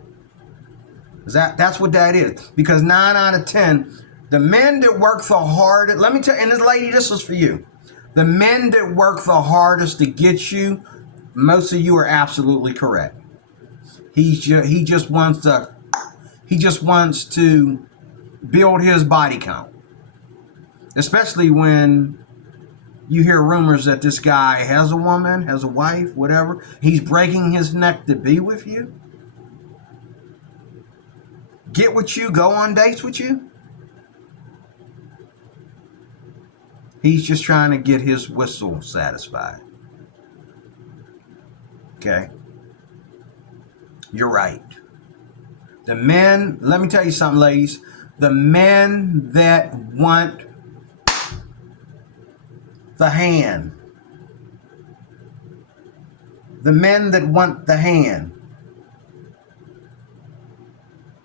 That's what that is. Because 9 out of 10, the men that work the hardest, let me tell you, and this lady, this was for you. The men that work the hardest to get you, most of you are absolutely correct. He just wants to build his body count. Especially when you hear rumors that this guy has a woman, has a wife, whatever. He's breaking his neck to be with you. Get with you, go on dates with you. He's just trying to get his whistle satisfied. Okay? You're right. The men, let me tell you something, ladies. The men that want the hand, the men that want the hand,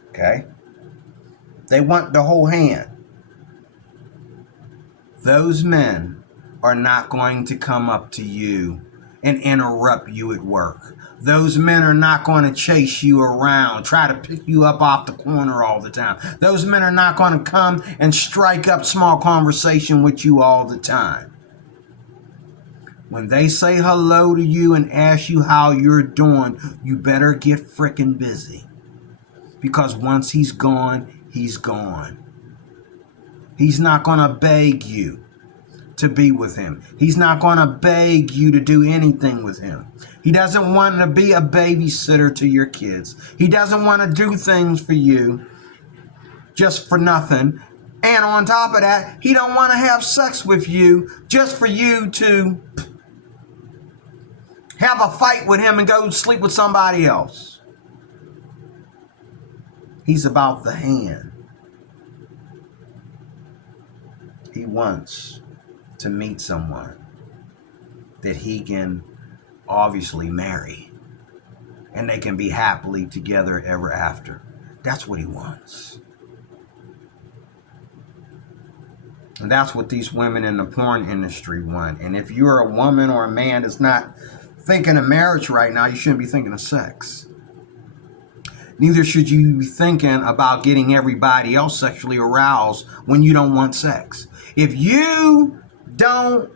okay? They want the whole hand. Those men are not going to come up to you and interrupt you at work. Those men are not going to chase you around, try to pick you up off the corner all the time. Those men are not going to come and strike up small conversation with you all the time. When they say hello to you and ask you how you're doing, you better get frickin' busy. Because once he's gone, he's gone. He's not going to beg you to be with him. He's not going to beg you to do anything with him. He doesn't want to be a babysitter to your kids. He doesn't want to do things for you just for nothing. And on top of that, he don't want to have sex with you just for you to have a fight with him and go sleep with somebody else. He's about the hand. He wants to meet someone that he can obviously marry, and they can be happily together ever after. That's what he wants. And that's what these women in the porn industry want. And if you're a woman or a man that's not thinking of marriage right now, you shouldn't be thinking of sex. Neither should you be thinking about getting everybody else sexually aroused when you don't want sex. If you don't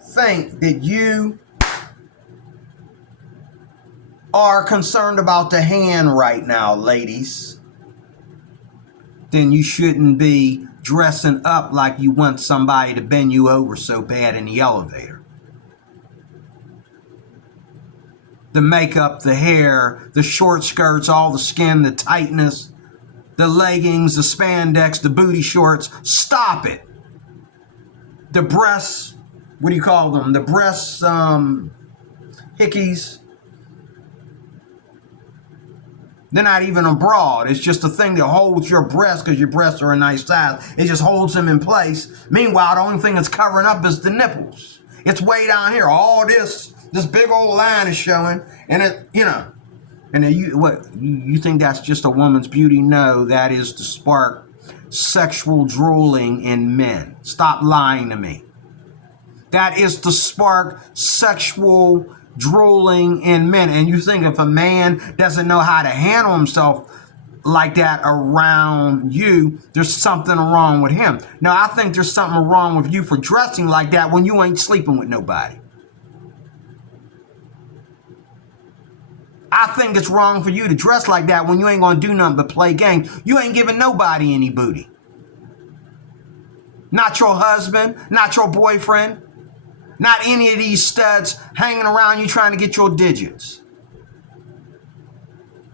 think that you are concerned about the hand right now, ladies, then you shouldn't be dressing up like you want somebody to bend you over so bad in the elevator. The makeup, the hair, the short skirts, all the skin, the tightness, the leggings, the spandex, the booty shorts. Stop it. The breasts, what do you call them? The breasts, hickeys. They're not even a broad. It's just a thing that holds your breasts because your breasts are a nice size. It just holds them in place. Meanwhile, the only thing that's covering up is the nipples. It's way down here. All this big old line is showing, and it, and then you think that's just a woman's beauty? No, that is to spark sexual drooling in men. Stop lying to me. That is to spark sexual drooling in men. And you think if a man doesn't know how to handle himself like that around you, there's something wrong with him. Now, I think there's something wrong with you for dressing like that when you ain't sleeping with nobody. I think it's wrong for you to dress like that when you ain't gonna do nothing but play games. You ain't giving nobody any booty. Not your husband, not your boyfriend, not any of these studs hanging around you trying to get your digits.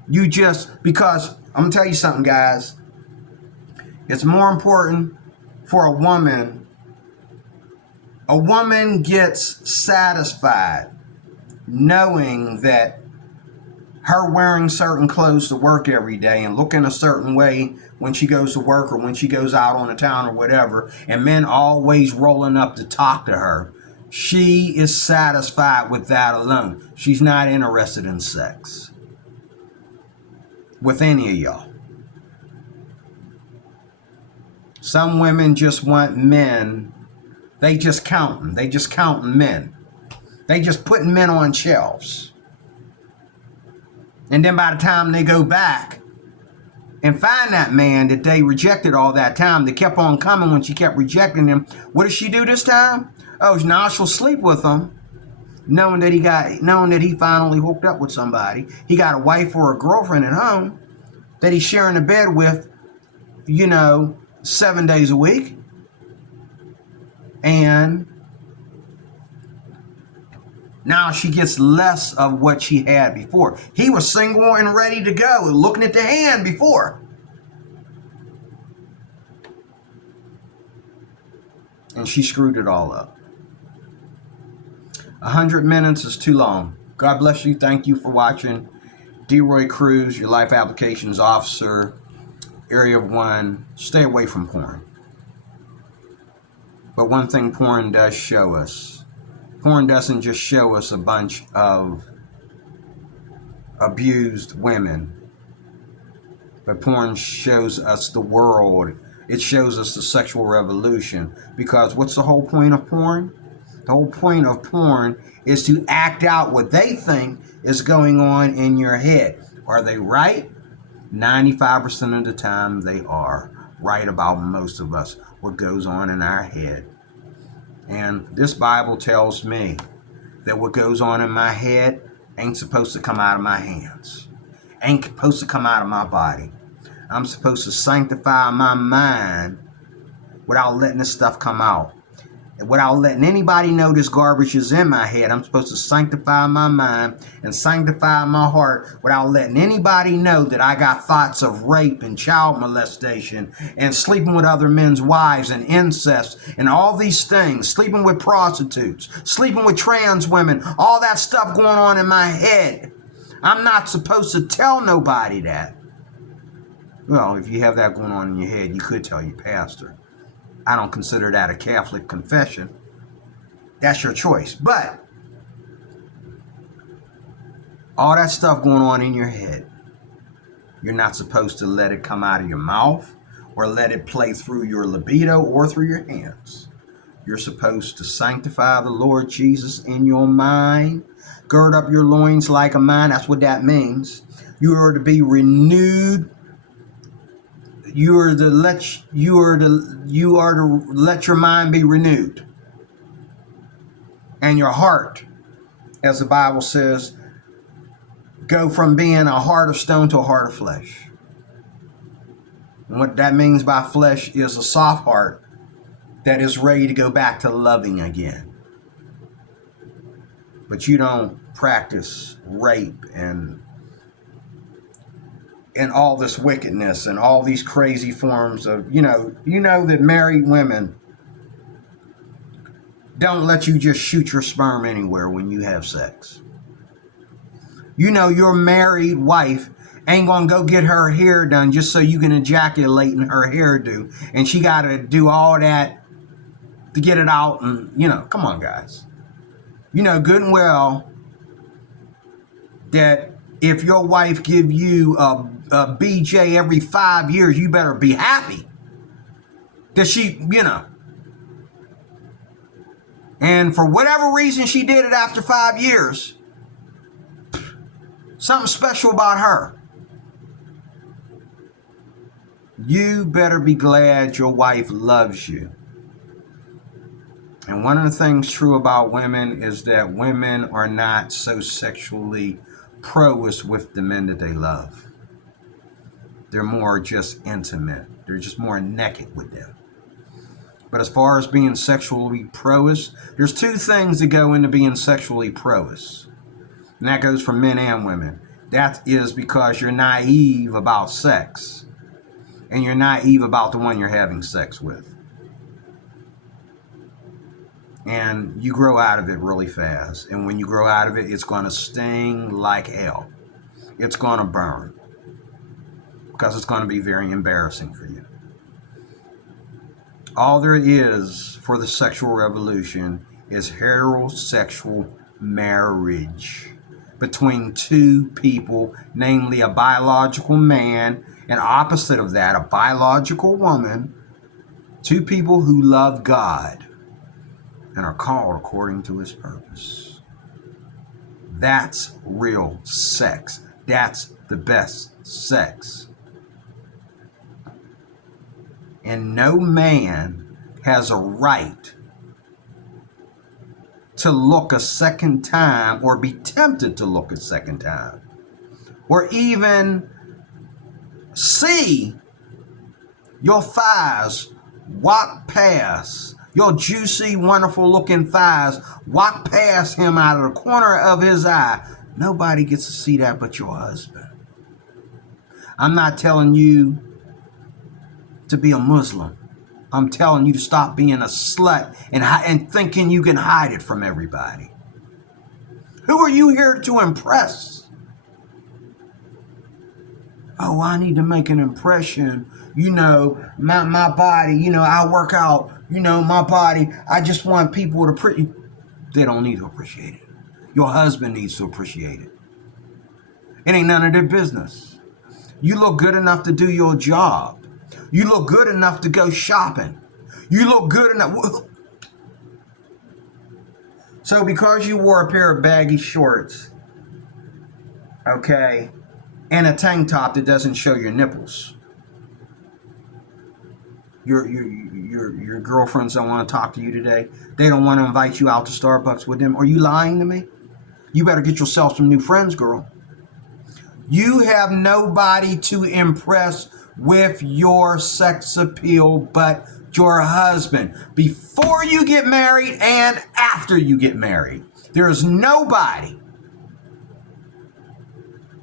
You just, because I'm gonna tell you something, guys. It's more important for a woman. A woman gets satisfied knowing that her wearing certain clothes to work every day and looking a certain way when she goes to work or when she goes out on the town or whatever, and men always rolling up to talk to her, she is satisfied with that alone. She's not interested in sex with any of y'all. Some women just want men. They just counting. They just counting men. They just putting men on shelves. And then by the time they go back and find that man that they rejected all that time, that kept on coming when she kept rejecting him, what does she do this time? Oh, now she'll sleep with him, knowing that he finally hooked up with somebody. He got a wife or a girlfriend at home that he's sharing a bed with, 7 days a week. And now she gets less of what she had before. He was single and ready to go and looking at the hand before. And she screwed it all up. 100 minutes is too long. God bless you. Thank you for watching. D. Cruz, your life applications officer, Area of 1. Stay away from porn. But one thing porn does show us, porn doesn't just show us a bunch of abused women, but porn shows us the world. It shows us the sexual revolution. Because what's the whole point of porn? The whole point of porn is to act out what they think is going on in your head. Are they right? 95% of the time they are right about most of us, what goes on in our head. And this Bible tells me that what goes on in my head ain't supposed to come out of my hands, ain't supposed to come out of my body. I'm supposed to sanctify my mind without letting this stuff come out. And without letting anybody know this garbage is in my head, I'm supposed to sanctify my mind and sanctify my heart without letting anybody know that I got thoughts of rape and child molestation and sleeping with other men's wives and incest and all these things, sleeping with prostitutes, sleeping with trans women, all that stuff going on in my head. I'm not supposed to tell nobody that. Well, if you have that going on in your head, you could tell your pastor. I don't consider that a Catholic confession. That's your choice. But all that stuff going on in your head, you're not supposed to let it come out of your mouth or let it play through your libido or through your hands. You're supposed to sanctify the Lord Jesus in your mind. Gird up your loins like a man. That's what that means. You are to be renewed. You are to let your mind be renewed, and your heart, as the Bible says, go from being a heart of stone to a heart of flesh. And what that means by flesh is a soft heart that is ready to go back to loving again. But you don't practice rape and all this wickedness and all these crazy forms of, you know that married women don't let you just shoot your sperm anywhere when you have sex. Your married wife ain't gonna go get her hair done just so you can ejaculate in her hairdo, and she gotta do all that to get it out. And come on, guys. Good and well that if your wife give you a BJ every 5 years, you better be happy that she, and for whatever reason she did it after 5 years, something special about her. You better be glad your wife loves you. And one of the things true about women is that women are not so sexually prowess with the men that they love. They're more just intimate. They're just more naked with them. But as far as being sexually prowess, there's two things that go into being sexually prowess. And that goes for men and women. That is because you're naive about sex. And you're naive about the one you're having sex with. And you grow out of it really fast. And when you grow out of it, it's going to sting like hell. It's going to burn. Because it's going to be very embarrassing for you. All there is for the sexual revolution is heterosexual marriage between two people, namely a biological man, and opposite of that, a biological woman, two people who love God and are called according to his purpose. That's real sex. That's the best sex. And no man has a right to look a second time or be tempted to look a second time or even see your thighs walk past, your juicy, wonderful looking thighs walk past him out of the corner of his eye. Nobody gets to see that but your husband. I'm not telling you to be a Muslim. I'm telling you to stop being a slut and thinking you can hide it from everybody. Who are you here to impress? Oh, I need to make an impression. My body, I work out, my body. I just want people to appreciate. They don't need to appreciate it. Your husband needs to appreciate it. It ain't none of their business. You look good enough to do your job. You look good enough to go shopping. You look good enough. So because you wore a pair of baggy shorts, okay, and a tank top that doesn't show your nipples, your girlfriends don't want to talk to you today. They don't want to invite you out to Starbucks with them. Are you lying to me? You better get yourself some new friends, girl. You have nobody to impress with your sex appeal but your husband. Before you get married and after you get married, there's nobody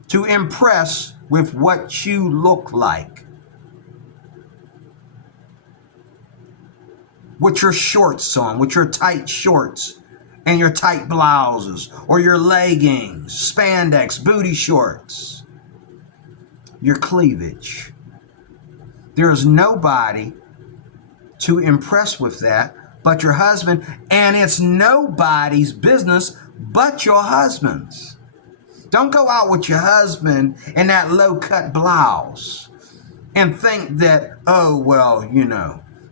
to impress with what you look like. With your shorts on, with your tight shorts and your tight blouses, or your leggings, spandex, booty shorts, your cleavage. There's nobody to impress with that but your husband, and it's nobody's business but your husband's. Don't go out with your husband in that low-cut blouse and think that, oh, well,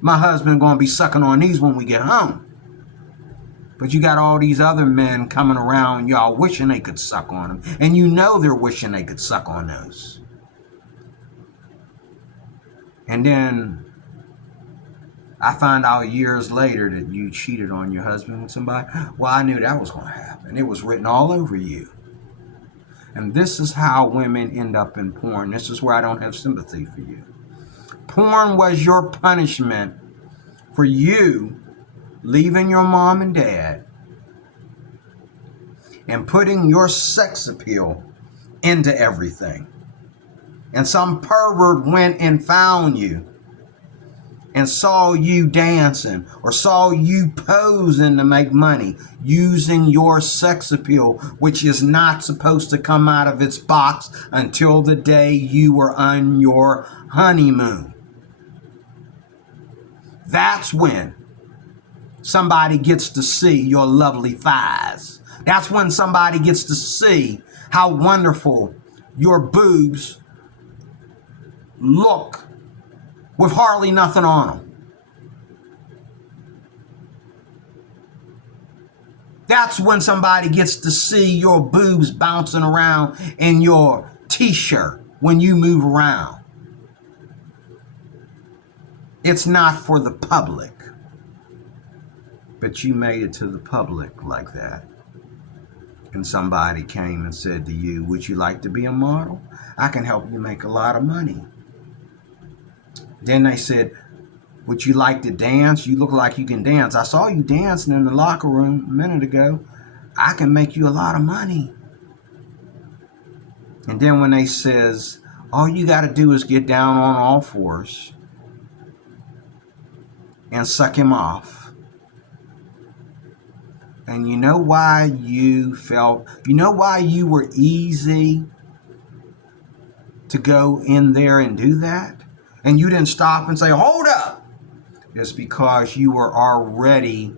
my husband going to be sucking on these when we get home. But you got all these other men coming around, y'all wishing they could suck on them. And they're wishing they could suck on those. And then I find out years later that you cheated on your husband with somebody. Well, I knew that was going to happen. It was written all over you. And this is how women end up in porn. This is where I don't have sympathy for you. Porn was your punishment for you leaving your mom and dad and putting your sex appeal into everything. And some pervert went and found you and saw you dancing or saw you posing to make money using your sex appeal, which is not supposed to come out of its box until the day you were on your honeymoon. That's when somebody gets to see your lovely thighs. That's when somebody gets to see how wonderful your boobs look with hardly nothing on them. That's when somebody gets to see your boobs bouncing around in your t-shirt when you move around. It's not for the public, but you made it to the public like that. And somebody came and said to you, would you like to be a model? I can help you make a lot of money. Then they said, would you like to dance? You look like you can dance. I saw you dancing in the locker room a minute ago. I can make you a lot of money. And then when they says, all you got to do is get down on all fours and suck him off. And you know why you were easy to go in there and do that? And you didn't stop and say, hold up. It's because you already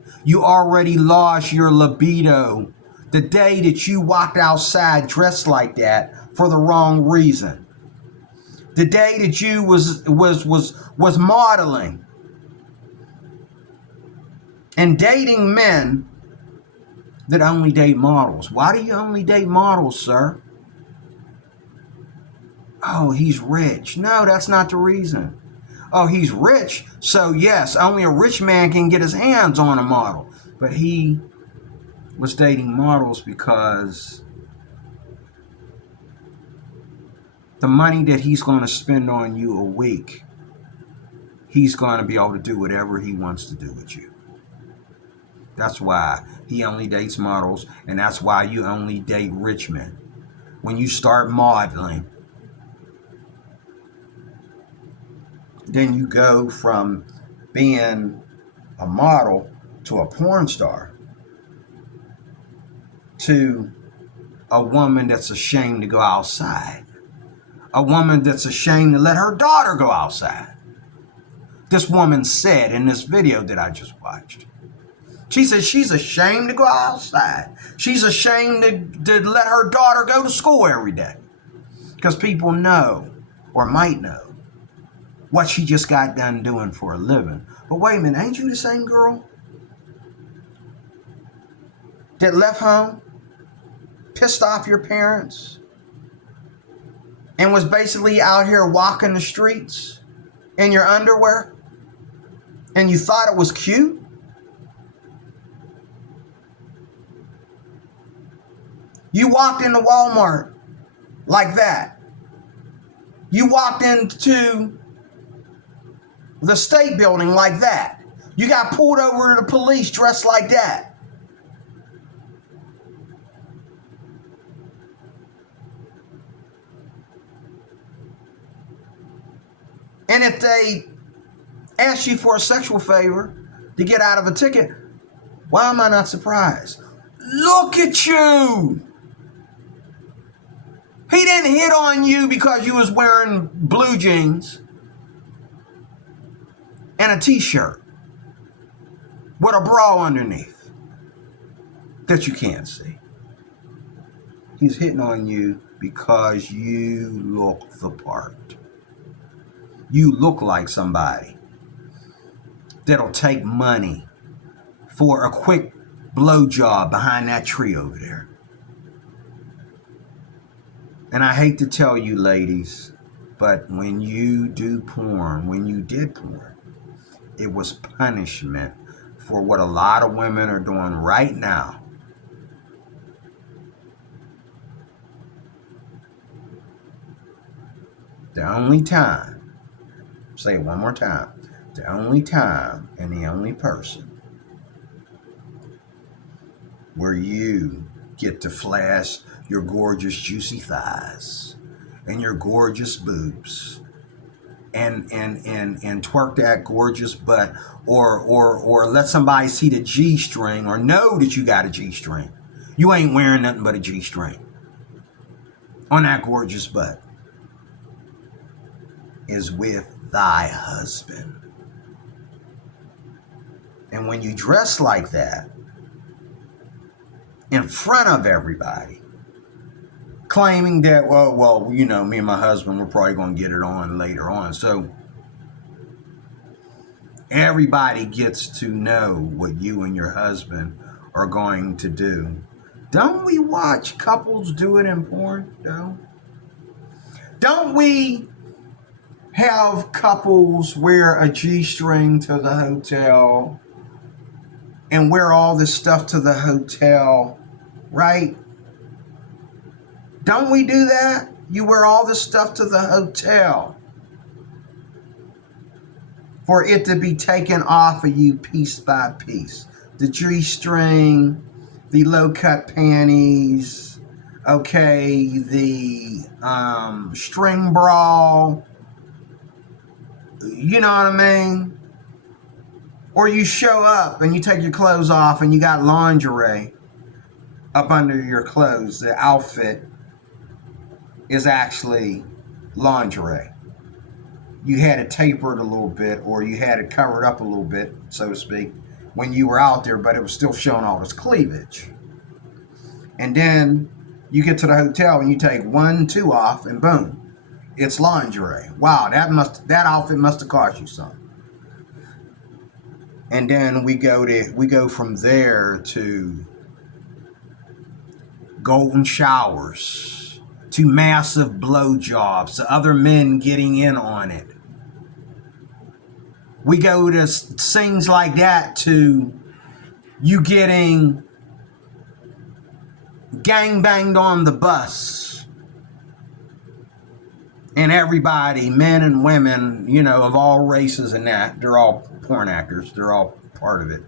lost your libido the day that you walked outside dressed like that for the wrong reason. The day that you was modeling and dating men that only date models. Why do you only date models, sir? Oh, he's rich. No, that's not the reason. Oh, he's rich. So yes, only a rich man can get his hands on a model. But he was dating models because the money that he's going to spend on you a week, he's going to be able to do whatever he wants to do with you. That's why he only dates models, and that's why you only date rich men. When you start modeling, then you go from being a model to a porn star to a woman that's ashamed to go outside, a woman that's ashamed to let her daughter go outside. This woman said in this video that I just watched, she said she's ashamed to go outside. She's ashamed to let her daughter go to school every day because people know or might know what she just got done doing for a living. But wait a minute, ain't you the same girl that left home, pissed off your parents, and was basically out here walking the streets in your underwear? And you thought it was cute? You walked into Walmart like that. You walked into the state building like that. You got pulled over to the police dressed like that. And if they ask you for a sexual favor to get out of a ticket, why am I not surprised? Look at you. He didn't hit on you because you was wearing blue jeans and a t-shirt with a bra underneath that you can't see. He's hitting on you because you look the part. You look like somebody that'll take money for a quick blowjob behind that tree over there. And I hate to tell you, ladies, but when you do porn, when you did porn, it was punishment for what a lot of women are doing right now. The only time, say it one more time, the only time and the only person where you get to flash your gorgeous juicy thighs and your gorgeous boobs and twerk that gorgeous butt or let somebody see the G-string or know that you got a G-string. You ain't wearing nothing but a G-string on that gorgeous butt is with thy husband. And when you dress like that in front of everybody, claiming that, well, you know, me and my husband, we're probably going to get it on later on. So everybody gets to know what you and your husband are going to do. Don't we watch couples do it in porn, though? Don't we have couples wear a G-string to the hotel and wear all this stuff to the hotel, right? Don't we do that? You wear all this stuff to the hotel for it to be taken off of you piece by piece. The G-string, the low-cut panties, okay, the string bra, you know what I mean? Or you show up and you take your clothes off and you got lingerie up under your clothes. The outfit is actually lingerie. You had it tapered a little bit or you had it covered up a little bit, so to speak, when you were out there, but it was still showing all this cleavage. And then you get to the hotel and you take 1, 2 off and boom, it's lingerie. Wow, that outfit must have cost you something. And then we go from there to golden showers, to massive blowjobs, to other men getting in on it. We go to things like that, to you getting gangbanged on the bus. And everybody, men and women, you know, of all races and that, they're all porn actors. They're all part of it.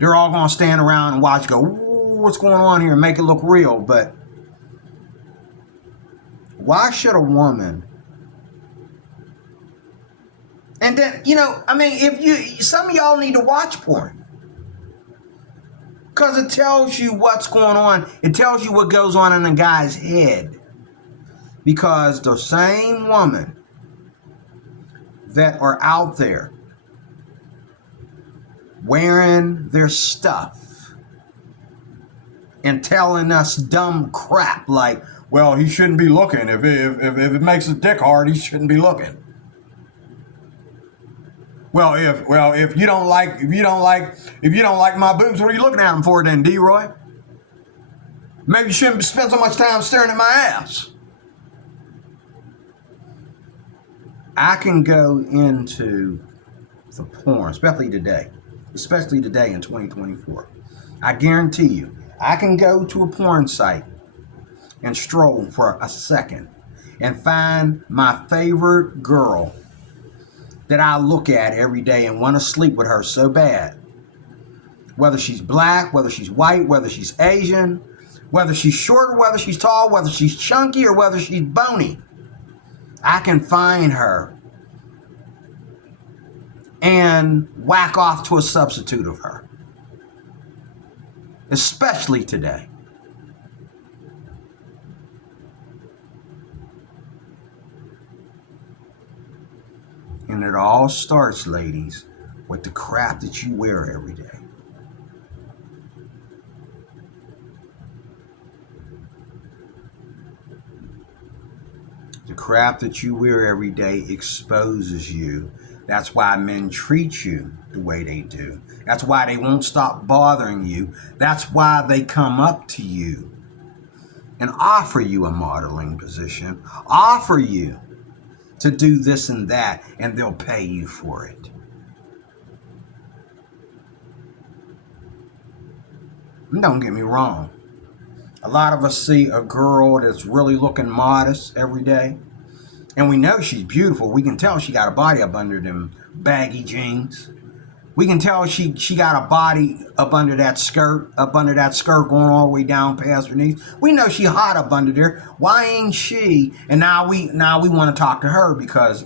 They're all going to stand around and watch, go, what's going on here, and make it look real. But why should a woman, And then, you know, I mean, some of y'all need to watch porn. Because it tells you what's going on. It tells you what goes on in a guy's head. Because the same women that are out there wearing their stuff and telling us dumb crap like, well, he shouldn't be looking. If it makes his dick hard, he shouldn't be looking. If you don't like my boobs, what are you looking at them for then, D-Roy? Maybe you shouldn't spend so much time staring at my ass. I can go into the porn, especially today in 2024. I guarantee you, I can go to a porn site and stroll for a second and find my favorite girl that I look at every day and want to sleep with her so bad. Whether she's black, whether she's white, whether she's Asian, whether she's short or whether she's tall, whether she's chunky or whether she's bony. I can find her and whack off to a substitute of her. Especially today. And it all starts, ladies, with the crap that you wear every day. The crap that you wear every day exposes you. That's why men treat you the way they do. That's why they won't stop bothering you. That's why they come up to you and offer you a modeling position, offer you to do this and that, and they'll pay you for it. And don't get me wrong. A lot of us see a girl that's really looking modest every day, and we know she's beautiful. We can tell she got a body up under them baggy jeans. We can tell she got a body up under that skirt going all the way down past her knees. We know she hot up under there. Why ain't she? And now we want to talk to her because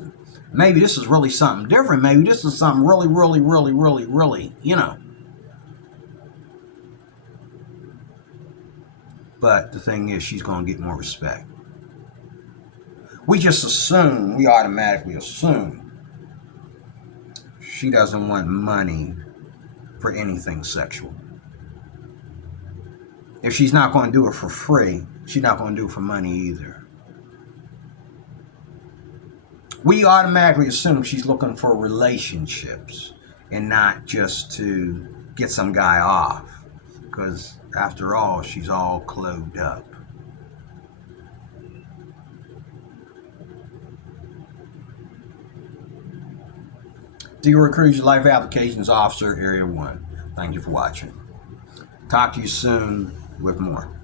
maybe this is really something different. Maybe this is something really, really, really, really, really, you know. But the thing is, she's going to get more respect. We automatically assume she doesn't want money for anything sexual. If she's not going to do it for free, she's not going to do it for money either. We automatically assume she's looking for relationships and not just to get some guy off. Because after all, she's all clothed up. D-Roy Cruz, Life Applications Officer, Area 1. Thank you for watching. Talk to you soon with more.